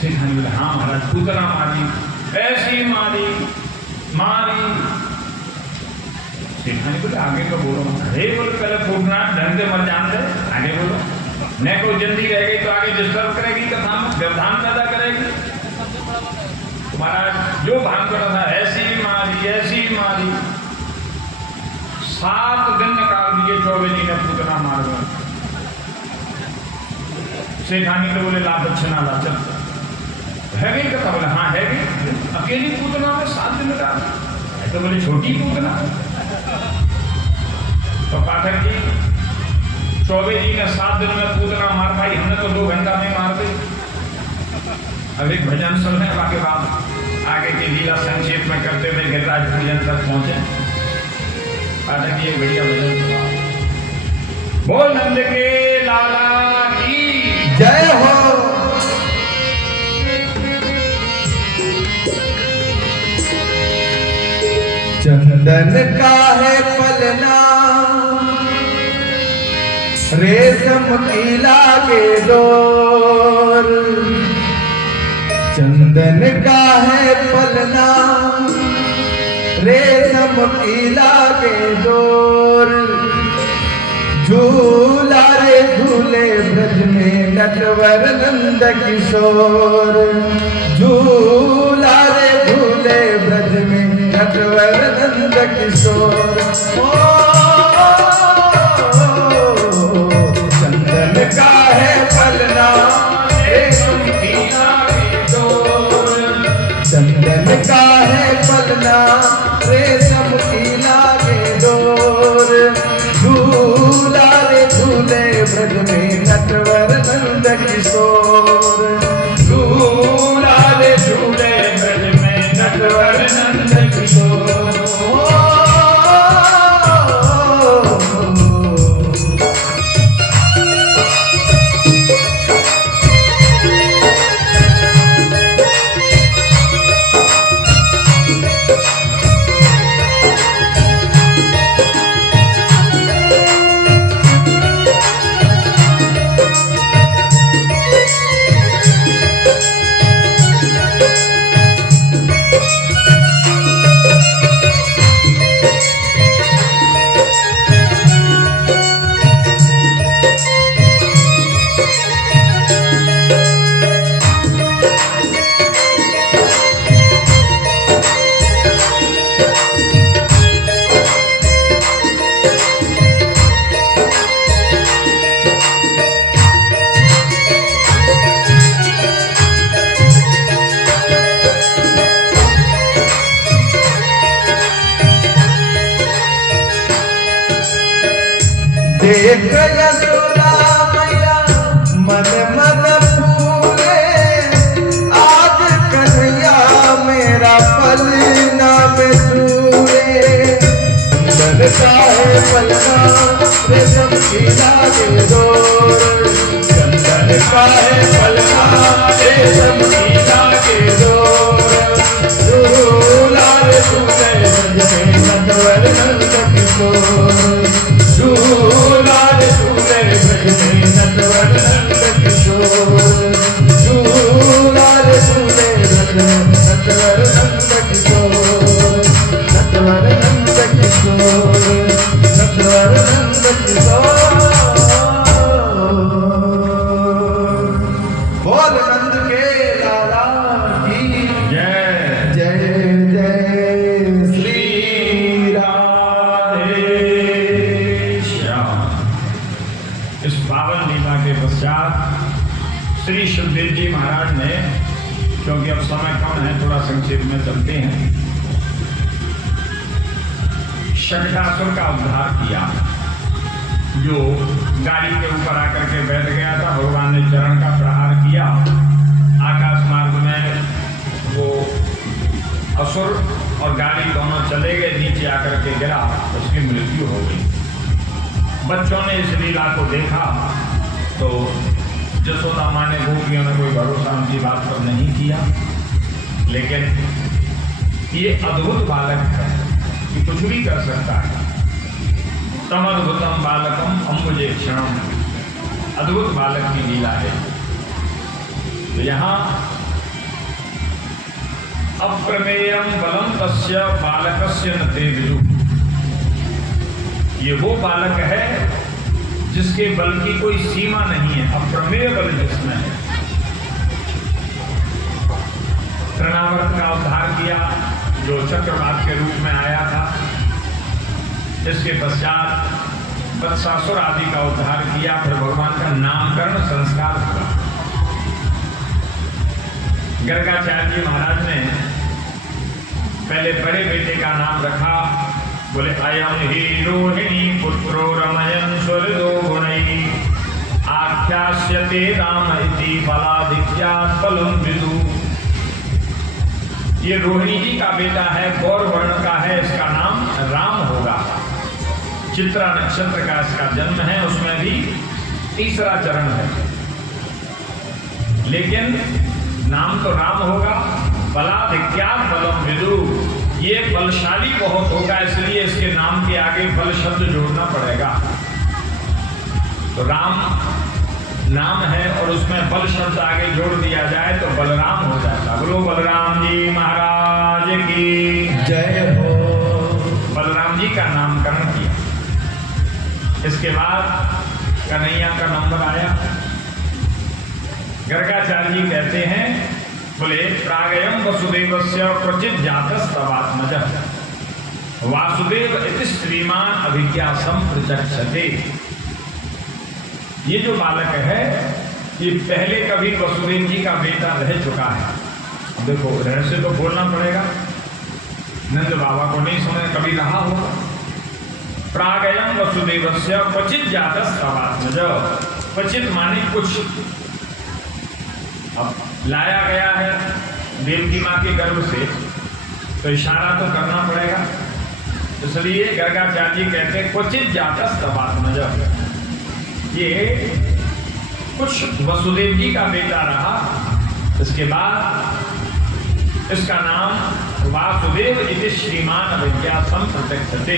सेठानी बोले हाँ महाराज पूतना मारी ऐसी मारी मारी। सेठानी बोले आगे तो बोलो। अरे बोले पहले पूतना ढंग से मर जान दे, आगे बोलो। न कोई जल्दी रह गई तो आगे डिस्टर्ब करेगी, कथा में व्यवधान पैदा करेगी। महाराज जो भांग करता था ऐसी मारी ऐसी मारी। 7 दिन निकाल दिए चौबे जी ने पूतना मार गया। सेठानी तो बोले ला दक्षिणा ला चल है गई कथा। बोले हाँ है गई, अकेली पूतना में 7 दिन निकाल। तो बोले छोटी पूतना। तो पाठक जी चौबे जी ने 7 दिन में पूतना मार पाई, हमने तो 2 घंटा में मार दी। अब एक भजन सुनने बाकी बात आगे की लीला संक्षेप में करते हुए गिरिराज पूजन तक पहुंचे। पाठक जी एक बढ़िया भजन सुना। बोल नंद के लाला की जय हो। चंदन का है पलना रेशम की लागे डोर। चंदन का है पलना रेशम की लागे डोर। झूला रे झूले ब्रज में नटवर नंद किशोर। झूला रे झूले ब्रज में नटवर नंद किशोर। चंदन का है पलना रेशम की लागे डोर। चंदन का है पलना रेशम की लागे डोर। झूला रे झूले ब्रज में नटवर नंद किशोर झूला रे झूले ब्रज में नटवर नंद किशोर देख यशोदा मैया मन मन फूले आज कन्हैया मेरा पलना में झूले चलता है पलना रेशम की लागे डोर चलता है पलना रेशम की लागे डोर झूला रे झूले ब्रज में नटवर नंद किशोर झूला रे झूले ब्रज में नटवर नंद किशोर झूला रे झूले ब्रज में नटवर नंद किशोर नटवर नंद किशोर नटवर नंद किशोर बोल नंद के लाला की जय जय जय श्री राधे श्याम। इस पावन लीला के पश्चात श्री सुखदेव जी महाराज ने, क्योंकि अब समय कम है, थोड़ा संक्षेप में चलते हैं, शंखासुर का उद्धार किया, जो गाड़ी के ऊपर आकर के बैठ गया था। भगवान ने चरण का प्रहार किया, आकाश मार्ग में वो असुर और गाड़ी दोनों चले गए, नीचे आकर के गिरा, उसकी मृत्यु हो गई। बच्चों ने इस लीला को देखा तो जसोदा माँ ने, गोपियों ने कोई भरोसा उनकी बात पर नहीं किया, लेकिन ये अद्भुत बालक है कि कुछ भी कर सकता है। तमद्भुतम बालकम अम्बुजे क्षणम, अद्भुत बालक की लीला है। तो यहाँ अप्रमेयम बलम तस्य बालकस्य न ते विदु, ये वो बालक है जिसके बल की कोई सीमा नहीं है, अप्रमेय बल जिसमें है। तृणावर्त का उद्धार किया, जो चक्रवात के रूप में आया था। इसके पश्चात वत्सासुर आदि का उद्धार किया, फिर भगवान का नामकरण संस्कार हुआ। गर्गाचार्य जी महाराज ने पहले बड़े बेटे का नाम रखा, बोले अयम ही रोहिणी पुत्रो रमयन स्वर्दो गुणैः आख्यास्यते राम इति बलाधिक्यात् बलं विदु। ये रोहिणी जी का बेटा है, गौर वर्ण का है, इसका नाम राम होगा। चित्रा नक्षत्र का इसका जन्म है, उसमें भी तीसरा चरण है, लेकिन नाम तो राम होगा। बलाधिक्यात् बलं विदु, ये बलशाली बहुत होगा, इसलिए इसके नाम के आगे बल शब्द जोड़ना पड़ेगा। तो राम नाम है और उसमें बल शब्द आगे जोड़ दिया जाए तो बलराम हो जाता। बोलो बलराम जी महाराज की जय हो। बलराम जी का नामकरण किया। इसके बाद कन्हैया का नंबर आया। गर्गाचार्य जी कहते हैं, बोले प्रागयम वसुदेवस्य क्वचित जातस्तवात्मजः वासुदेव इति श्रीमान अभिज्ञासम प्रचक्षते। ये जो बालक है, ये पहले कभी वसुदेव जी का बेटा रह चुका है। देखो, रहस्य तो बोलना पड़ेगा, नंद बाबा को नहीं सुने, कभी रहा होगा। प्रागयम वसुदेवस्य क्वचित जातस्तवात्मज। क्वचित माने कुछ। अब लाया गया है देवकी माँ के गर्भ से, तो इशारा तो करना पड़ेगा, इसलिए गर्गाचार्य जी कहते हैं क्वचित जातस्तवात्मज। ये कुछ वसुदेव जी का बेटा रहा, इसके बाद इसका नाम वासुदेव इति श्रीमान विज्ञासम प्रत्यक्षते,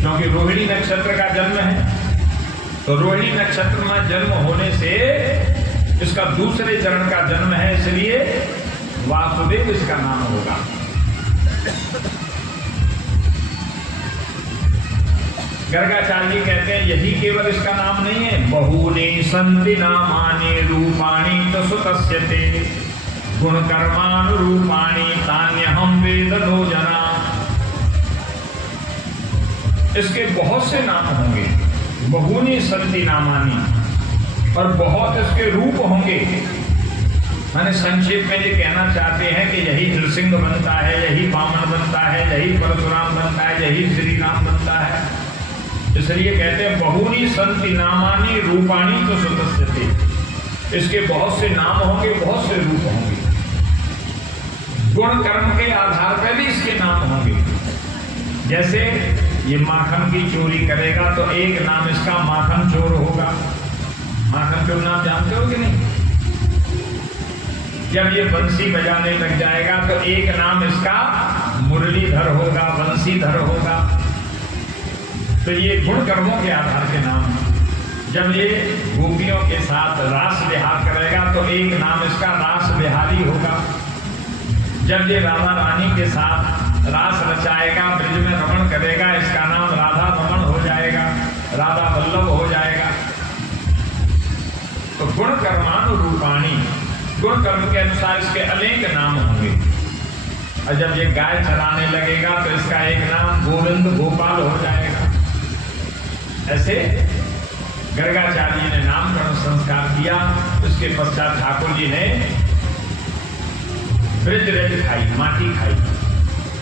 क्योंकि रोहिणी नक्षत्र का जन्म है, तो रोहिणी नक्षत्र में जन्म होने से इसका दूसरे चरण का जन्म है, इसलिए वासुदेव इसका नाम होगा। गर्गाचार्य जी कहते हैं यही केवल इसका नाम नहीं है, बहूनि सन्ति नामानि रूपाणि तसुतस्यते गुणकर्मानुरूपाणि तान्यहं वेद नो जना। इसके बहुत से नाम होंगे, बहूनि सन्ति नामानि, और बहुत इसके रूप होंगे। मैंने संक्षेप में ये कहना चाहते हैं कि यही नृसिंह बनता है, यही वामन बनता है, यही परशुराम बनता है, यही श्री राम बनता है। इसलिए कहते हैं बहूनि सन्ति नामानि रूपाणि तो सुतस्यते, इसके बहुत से नाम होंगे, बहुत से रूप होंगे। गुण कर्म के आधार पर भी इसके नाम होंगे। जैसे ये माखन की चोरी करेगा तो एक नाम इसका माखन चोर होगा। माखन चोर नाम जानते हो कि नहीं? जब ये बंसी बजाने लग जाएगा तो एक नाम इसका मुरलीधर होगा, बंसीधर होगा। तो ये गुण कर्मों के आधार के नाम हैं। जब ये गोपियों के साथ रास विहार करेगा तो एक नाम इसका रास विहारी होगा। जब ये राधा रानी के साथ रास रचाएगा, ब्रज में रमण करेगा, इसका नाम राधा रमण हो जाएगा, राधा वल्लभ हो जाएगा। तो गुण कर्मानुरूपाणी, गुण कर्म के अनुसार इसके अनेक नाम होंगे। और जब ये गाय चराने लगेगा तो इसका एक नाम गोविंद गोपाल हो जाएगा। ऐसे गर्गाचार्य जी ने नामकरण संस्कार किया। उसके पश्चात ठाकुर जी ने ब्रज रज खाई, माटी खाई,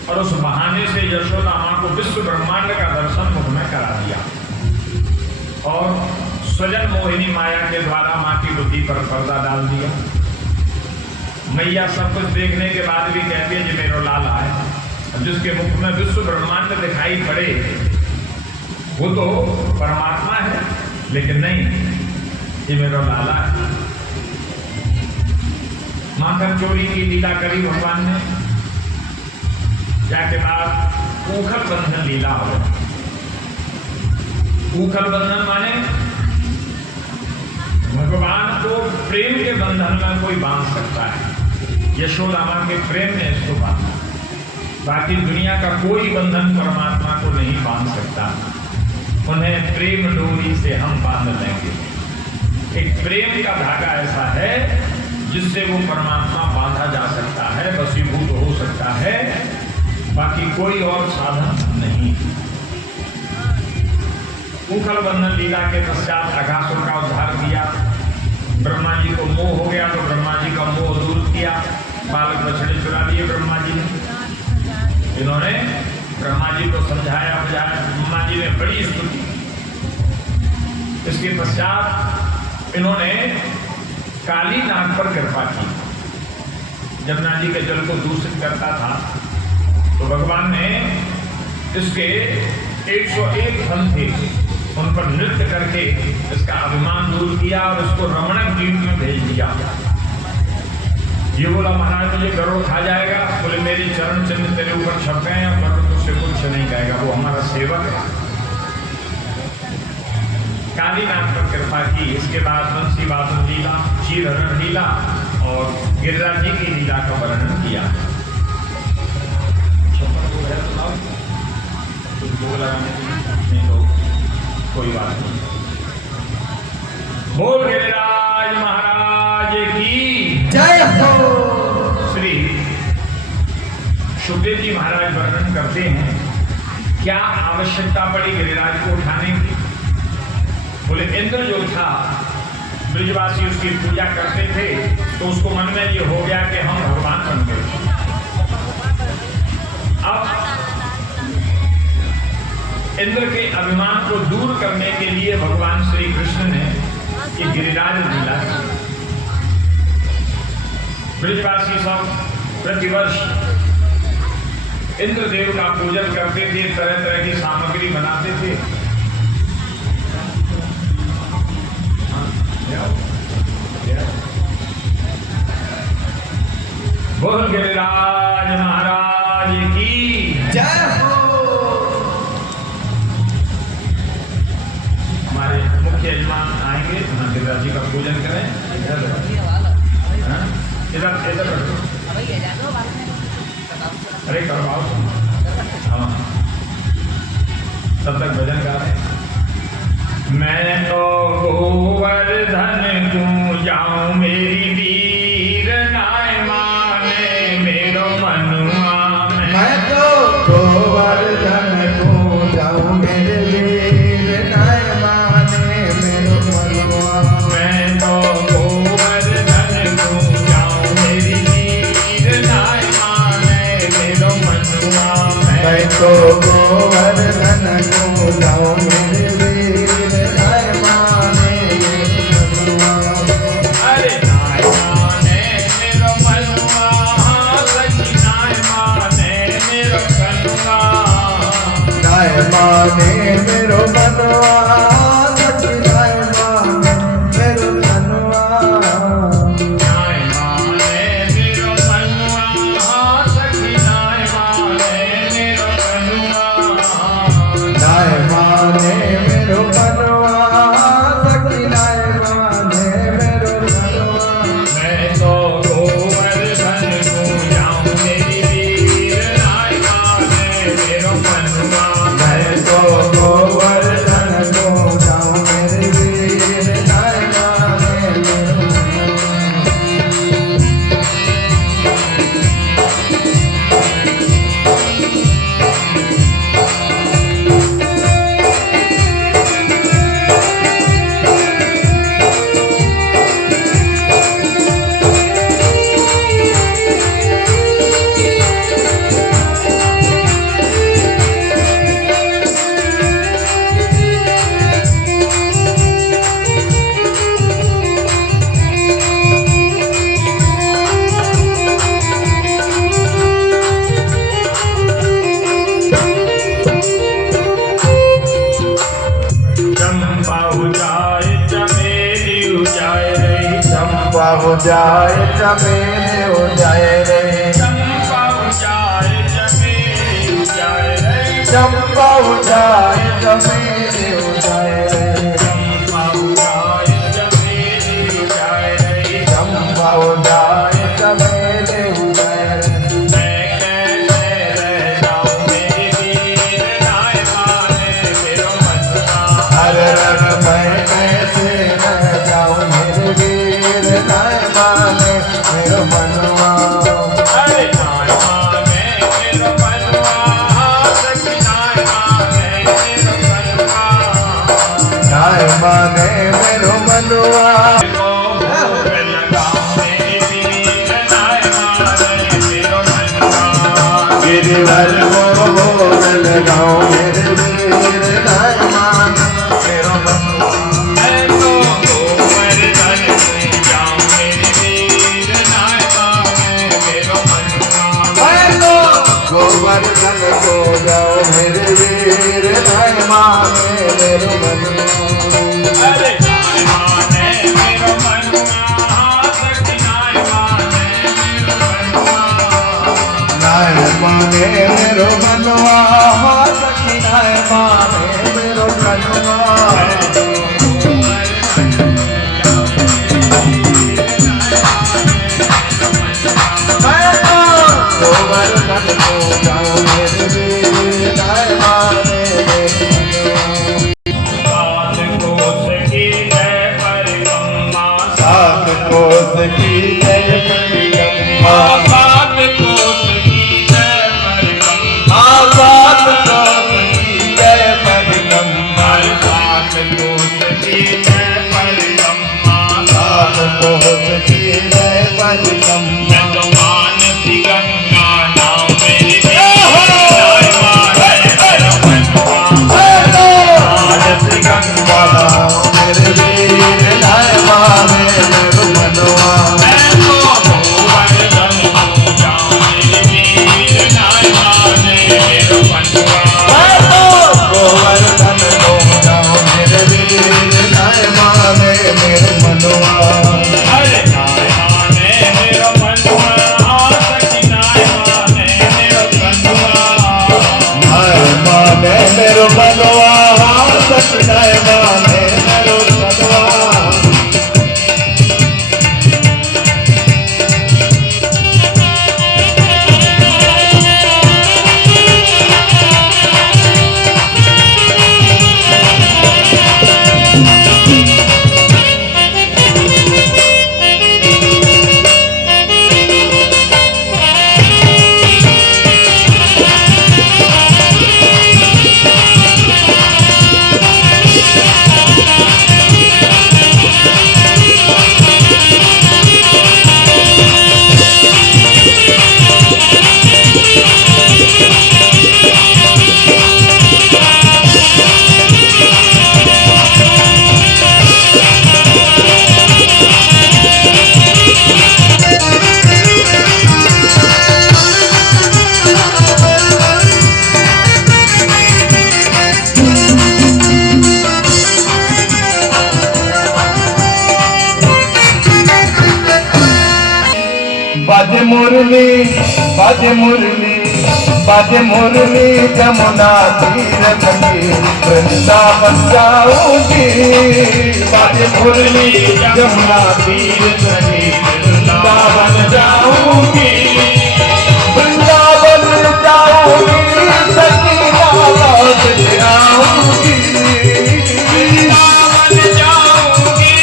और उस बहाने से यशोदा मां को विश्व ब्रह्मांड का दर्शन मुख में करा दिया। और स्वजन मोहिनी माया के द्वारा मां की बुद्धि पर पर्दा डाल दिया। मैया सब कुछ देखने के बाद भी कहती है जी मेरो लाला है। जिसके मुख में विश्व ब्रह्मांड दिखाई पड़े वो तो परमात्मा है, लेकिन नहीं, ये मेरा लाला है। माखन चोरी की लीला करी भगवान ने, जाके बाद ऊखल बंधन लीला हो। ऊखल बंधन माने भगवान को प्रेम के बंधन में कोई बांध सकता है। यशोदा मां के प्रेम ने इसको बांधा, बाकी दुनिया का कोई बंधन परमात्मा को नहीं बांध सकता। उन्हें प्रेम डोरी से हम बांध लेंगे। एक प्रेम का धागा ऐसा है जिससे वो परमात्मा बांधा जा सकता है, वशीभूत हो सकता है, बाकी कोई और साधन नहीं। ऊखल बंधन लीला के पश्चात अघासुर का उद्धार किया। ब्रह्मा जी को मोह हो गया तो ब्रह्मा जी का मोह दूर किया। बालक बछड़े चुरा लिए ब्रह्मा जी ने। इन्होंने ब्रह्मा जी को समझाया बुझाया, ब्रह्मा जी ने बड़ी स्तुति। इसके पश्चात इन्होंने काली नाग पर कृपा की। जमुना जी के जल को दूषित करता था तो भगवान ने इसके 101 फल थे, उन पर नृत्य करके इसका अभिमान दूर किया और इसको रमणक द्वीप में भेज दिया। ये बोला महाराज मुझे गरुड़ खा जाएगा, बोले मेरी चरण चिन्ह तेरे ऊपर छप गए हैं, गरुड़ तुझसे कुछ नहीं कहेगा, वो हमारा सेवक है। काली नाग पर कृपा की। इसके बाद बंसी वादन लीला, चीरहरण लीला और गिरिराज जी की लीला का वर्णन किया। कोई बात नहीं। बोल गिरिराज महाराज की जय हो। श्री सुखदेव जी महाराज वर्णन करते हैं क्या आवश्यकता पड़ी गिरिराज को उठाने की। बोले इंद्र जो था, ब्रजवासी उसकी पूजा करते थे तो उसको मन में ये हो गया कि हम भगवान बन गए। अब इंद्र के अभिमान को दूर करने के लिए भगवान श्री कृष्ण ने ये गिरिराज लीला की। ब्रजवासी सब प्रतिवर्ष इंद्रदेव का पूजन करते थे, तरह तरह की सामग्री बनाते थे। बोल गिरिराज महाराज की जय हो। हमारे मुख्य यजमान आएंगे, गिरिराज जी का पूजन करें। इधर इधर अरे करवाओ। हाँ, तब तक भजन गा रहे। मैं तो गोवर्धन को जाऊं मेरी वीर नाय माने मेरो मनुआ में। मैं तो गोवर्धन को जाऊं मेरे वीर नाय माने मेरो मनुआ। मैं तो गोवर्धन को जाऊं मेरी वीर नाय माने मेरो मनुआ में। मैं तो गोवर्धन को जाऊं मेरे वीर नाय माने मेरो मनुआ। अरे नाय माने मेरो मनुआ, सखी नाय माने मेरो कनुआ। नाय माने मेरो मनुआ, सखी नाय माने मेरो मनुआ। नाय माने मेरो मनुआ, सखी नाय माने मेरो कनुआ। नाय माने मेरो मनुआ, सखी नाय माने मेरो मनुआ। मैं तो गोवर्धन को जाऊं मेरी वीर नाय माने मेरो मनुआ। मैं तो गोवर्धन को जाऊं मेरे वीर नाय माने मेरो मनुआ। चंपा उजाए चमेली उजाए रे। चंपा हो जाए चमेली हो जाए रे। चंपा उजाए चमेली उजाए रे। चंपा हो जाए चमेली हो जाए रे। चंपा उजाए चमेली उजाए रे। चंपा हो जाए चमेली हो जाए रे। मैं कैसे रह जाऊं मेरी वीर नाय माने मेरो मनुआ। अरे रंग मैं कैसे रह जाऊं मेरे वीर नाय माने मेरो मनुआ। अरे नाय माने मेरो मनुआ, सखी नाय माने मेरो मनुआ। नाय माने मेरो मनुआ। गिरिवर को भोग लगाओ मेरे वीर नाय माने मेरो मनुआ। मैं तो गोवर्धन को जाओ मेरे वीर नाय माने मेरो मनुआ। नाय माने मेरो मनुआ, सखी नाय माने मेरो मनुआ। मैं तो गोवर्धन को जाऊं मेरे वीर नाय माने मेरो मनुआ। सात कोस की जय परिक्रमा। सात कोस की जय परिक्रमा। सात कोस की जय परिक्रमा। सात कोस की जय परिक्रमा। सात कोस की जय परिक्रमा। मैं तो मानसी गंगा नाम मेरी मैं तो गोवर्धन को जाऊं मेरे वीर नाय माने मेरे मनवा अरे नाय माने मेरो मनवा सखी नाय माने मेरो मनवा नाय माने मेरो मनवा सखी नाय माने मेरो मनवा बाजे मुरली बाजे मुरली बाजे मुरली जमुना तीर सखी वृंदावन जाऊंगी बाजे मुरली जमुना तीर सखी वृंदावन जाऊंगी वृंदावन जाऊंगी सखी लौट के आऊंगी वृंदावन जाऊंगी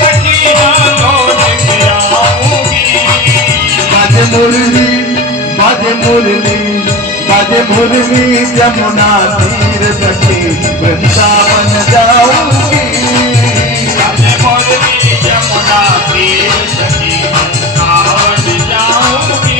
सखी लौट के आऊंगी बाजे मुरली बाजे मुरली बाजे मुरली जमुना तीर सखी वृंदावन जाऊंगी बाजे मुरली जमुना तीर सखी वृंदावन जाऊंगी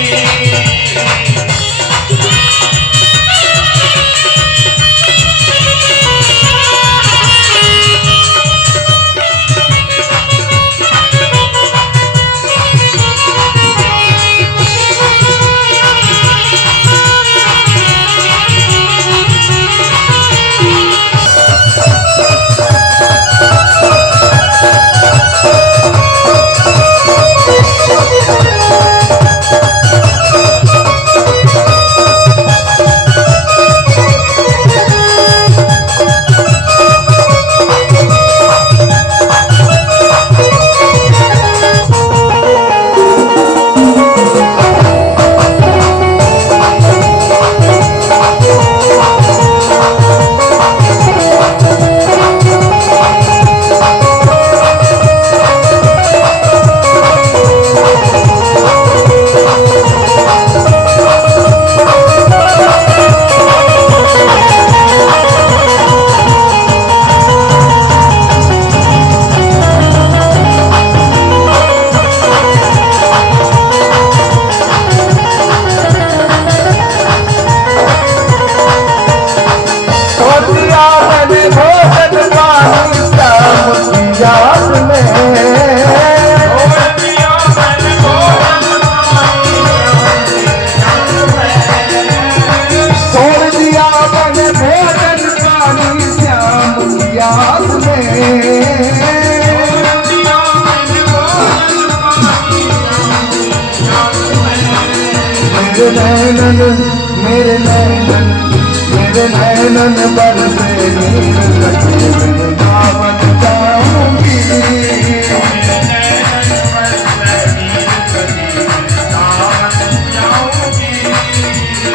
मेरे नैनन बरसे नीर सखी वृंदावन जाऊंगी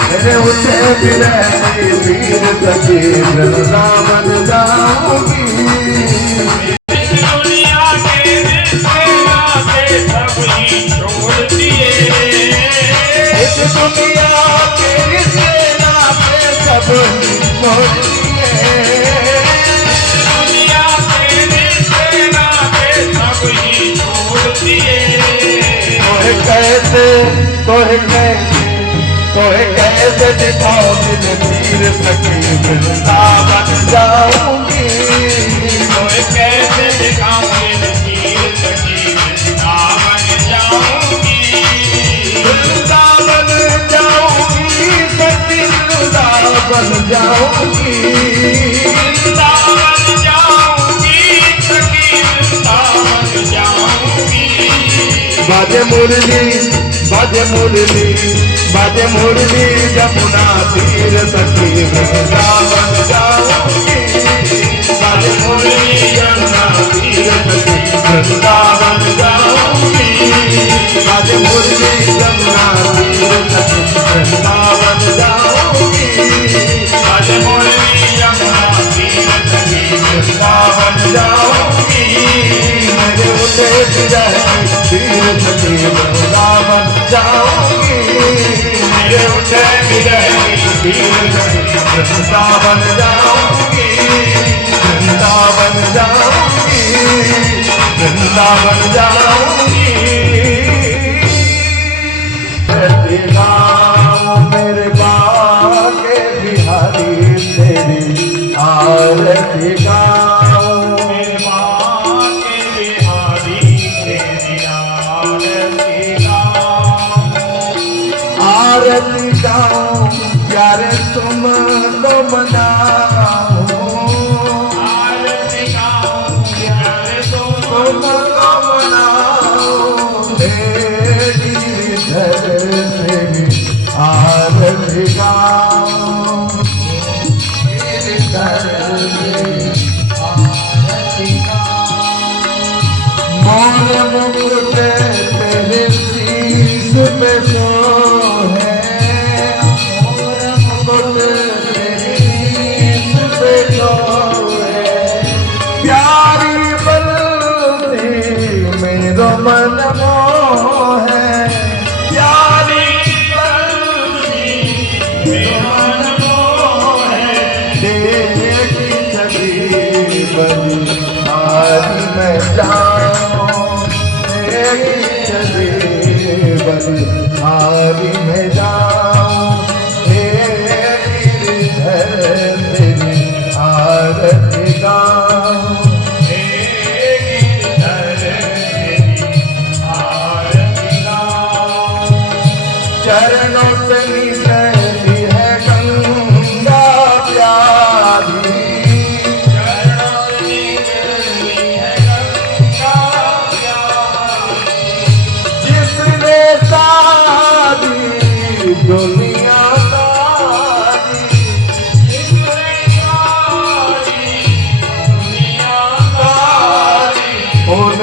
मेरे उसे विरही वीर सखी वृंदावन जाऊंगी कैसे दिखाओ दिल तीर सखी वृंदावन जाऊंगी कैसे दिखाऊं दिल तीर सखी वृंदावन जाऊंगी वृंदावन जाऊंगी सखी वृंदावन जाऊंगी, वृंदावन जाऊंगी, सखी वृंदावन जाऊंगी। बाजे मुरली, बाजे मुरली, बाजे मुरली जमुना तीर सखी वृंदावन जाऊंगी, बाजे मुरली जमुना तीर सखी वृंदावन जाऊंगी, बाजे मुरली जमुना तीर सखी वृंदावन जाऊंगी, बाजे मुरली यमुना तीर सखी वृंदावन जाऊंगी, मेरे उठे विरह तीर सखी वृंदावन जाऊंगी, मेरे उठे विरह तीर सखी वृंदावन जाऊंगी, वृंदावन जाऊंगी, वृंदावन जाऊंगी। ऐसे गाँव मेरे बाके बिहारी तेरी आरती गाँव, मेरे माँ के बिहारी तेरी आरती गाऊं। आरती गाऊं प्यारे तुम तो मनाओ, आरती गाऊं प्यारे तुम तुम तो मनाओ, तेरी आरती गाऊं, तेरी आरती गाऊं। मोर मुकुट तेरे शीश पे जो है, मोर मुकुट तेरे शीश पे जो है, प्यारी बलती मेरो मन मोह है, प्यारी बलती मेरो मन मोह है, देखी छवि बनी आज मैं जाऊं, देखी छवि बनी आज मैं जाऊं, तेरी तेरी आरती गाऊं, चरणों से निकली है गंगा प्यारी, जिसने सारी दुनिया सारी, उन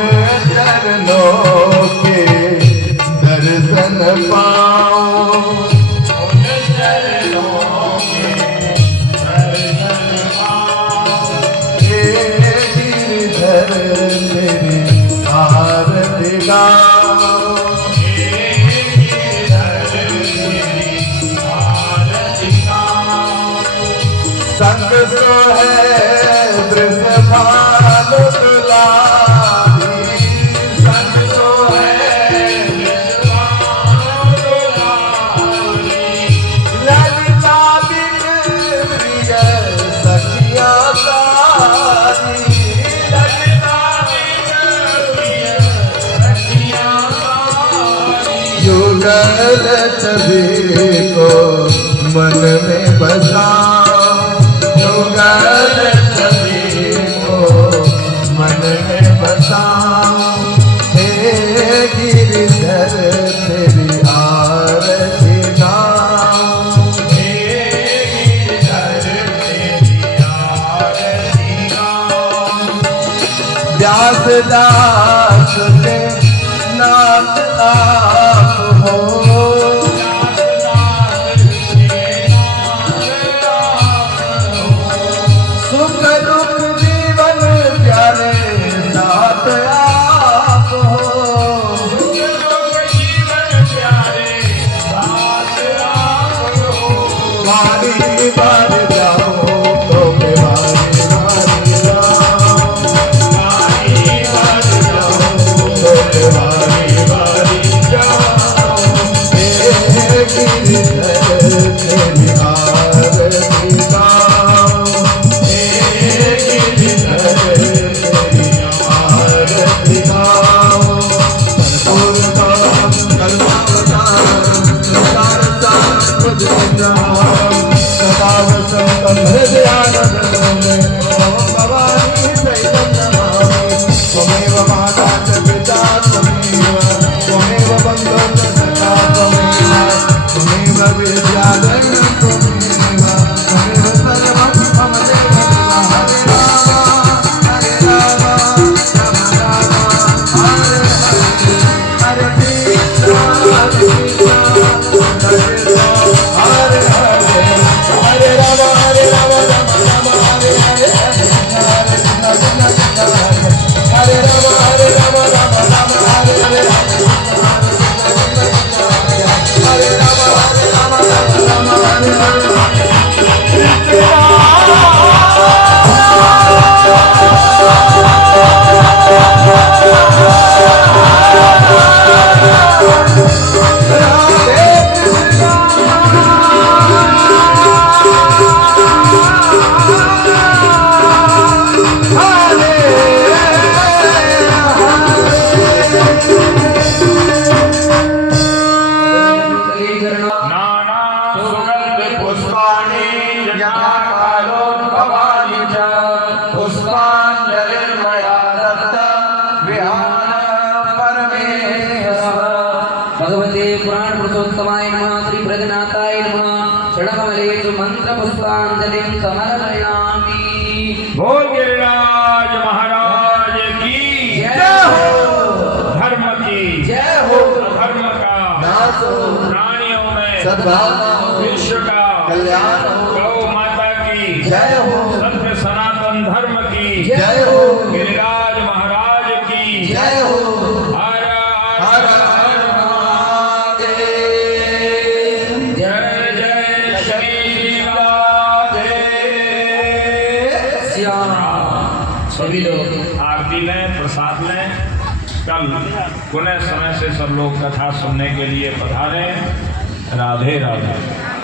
चरणों के दर्शन पाऊं, गिरधर तेरी आरती गाऊं, संग सो है वृषभान दुलारी, संग सो है ललिता बिन प्रिय सखिया सारी, ललिता बिन प्रिय सखिया सारी, युगल छवि को मन में बसाऊं, युगल छवि को मन में बसाऊं, हे गिरधर तेरी आरती गाऊं, हे गिरधर तेरी आरती गाऊं। व्यासदास के नाथ आप हो, सुख दुख जीवन प्यारे साथ आप हो, बारी बार जाओ तो बारी बारी जाओ, बारी बार जाओ तो बारी बारी जाओ, हे गिरधर तेरी आरती गाऊं, हे गिरधर तेरी आरती गाऊं। कर्पूर गौरम करुणावतारम संसार सार सदा भगवते पुराण पुरुषोत्तमाय नमः श्री ब्रजनाथाय नमः षडकमलेषु मंत्रपुष्पांजलिं समर्पयामि। बोल गिरिराज महाराज की जय हो। धर्म की जय हो। धर्म का नाश हो। प्राणियों में सद्भावना हो। विश्व का कल्याण हो। गौ माता की जय हो। सत्य सनातन धर्म की जय हो। गिरिराज महाराज की जय हो। हर हर हर हर महादेव। जय जय श्री राधे श्याम। सभी लोग आरती लें, प्रसाद लें। कल पुनः समय से सब लोग कथा सुनने के लिए पधारें। राधे राधे।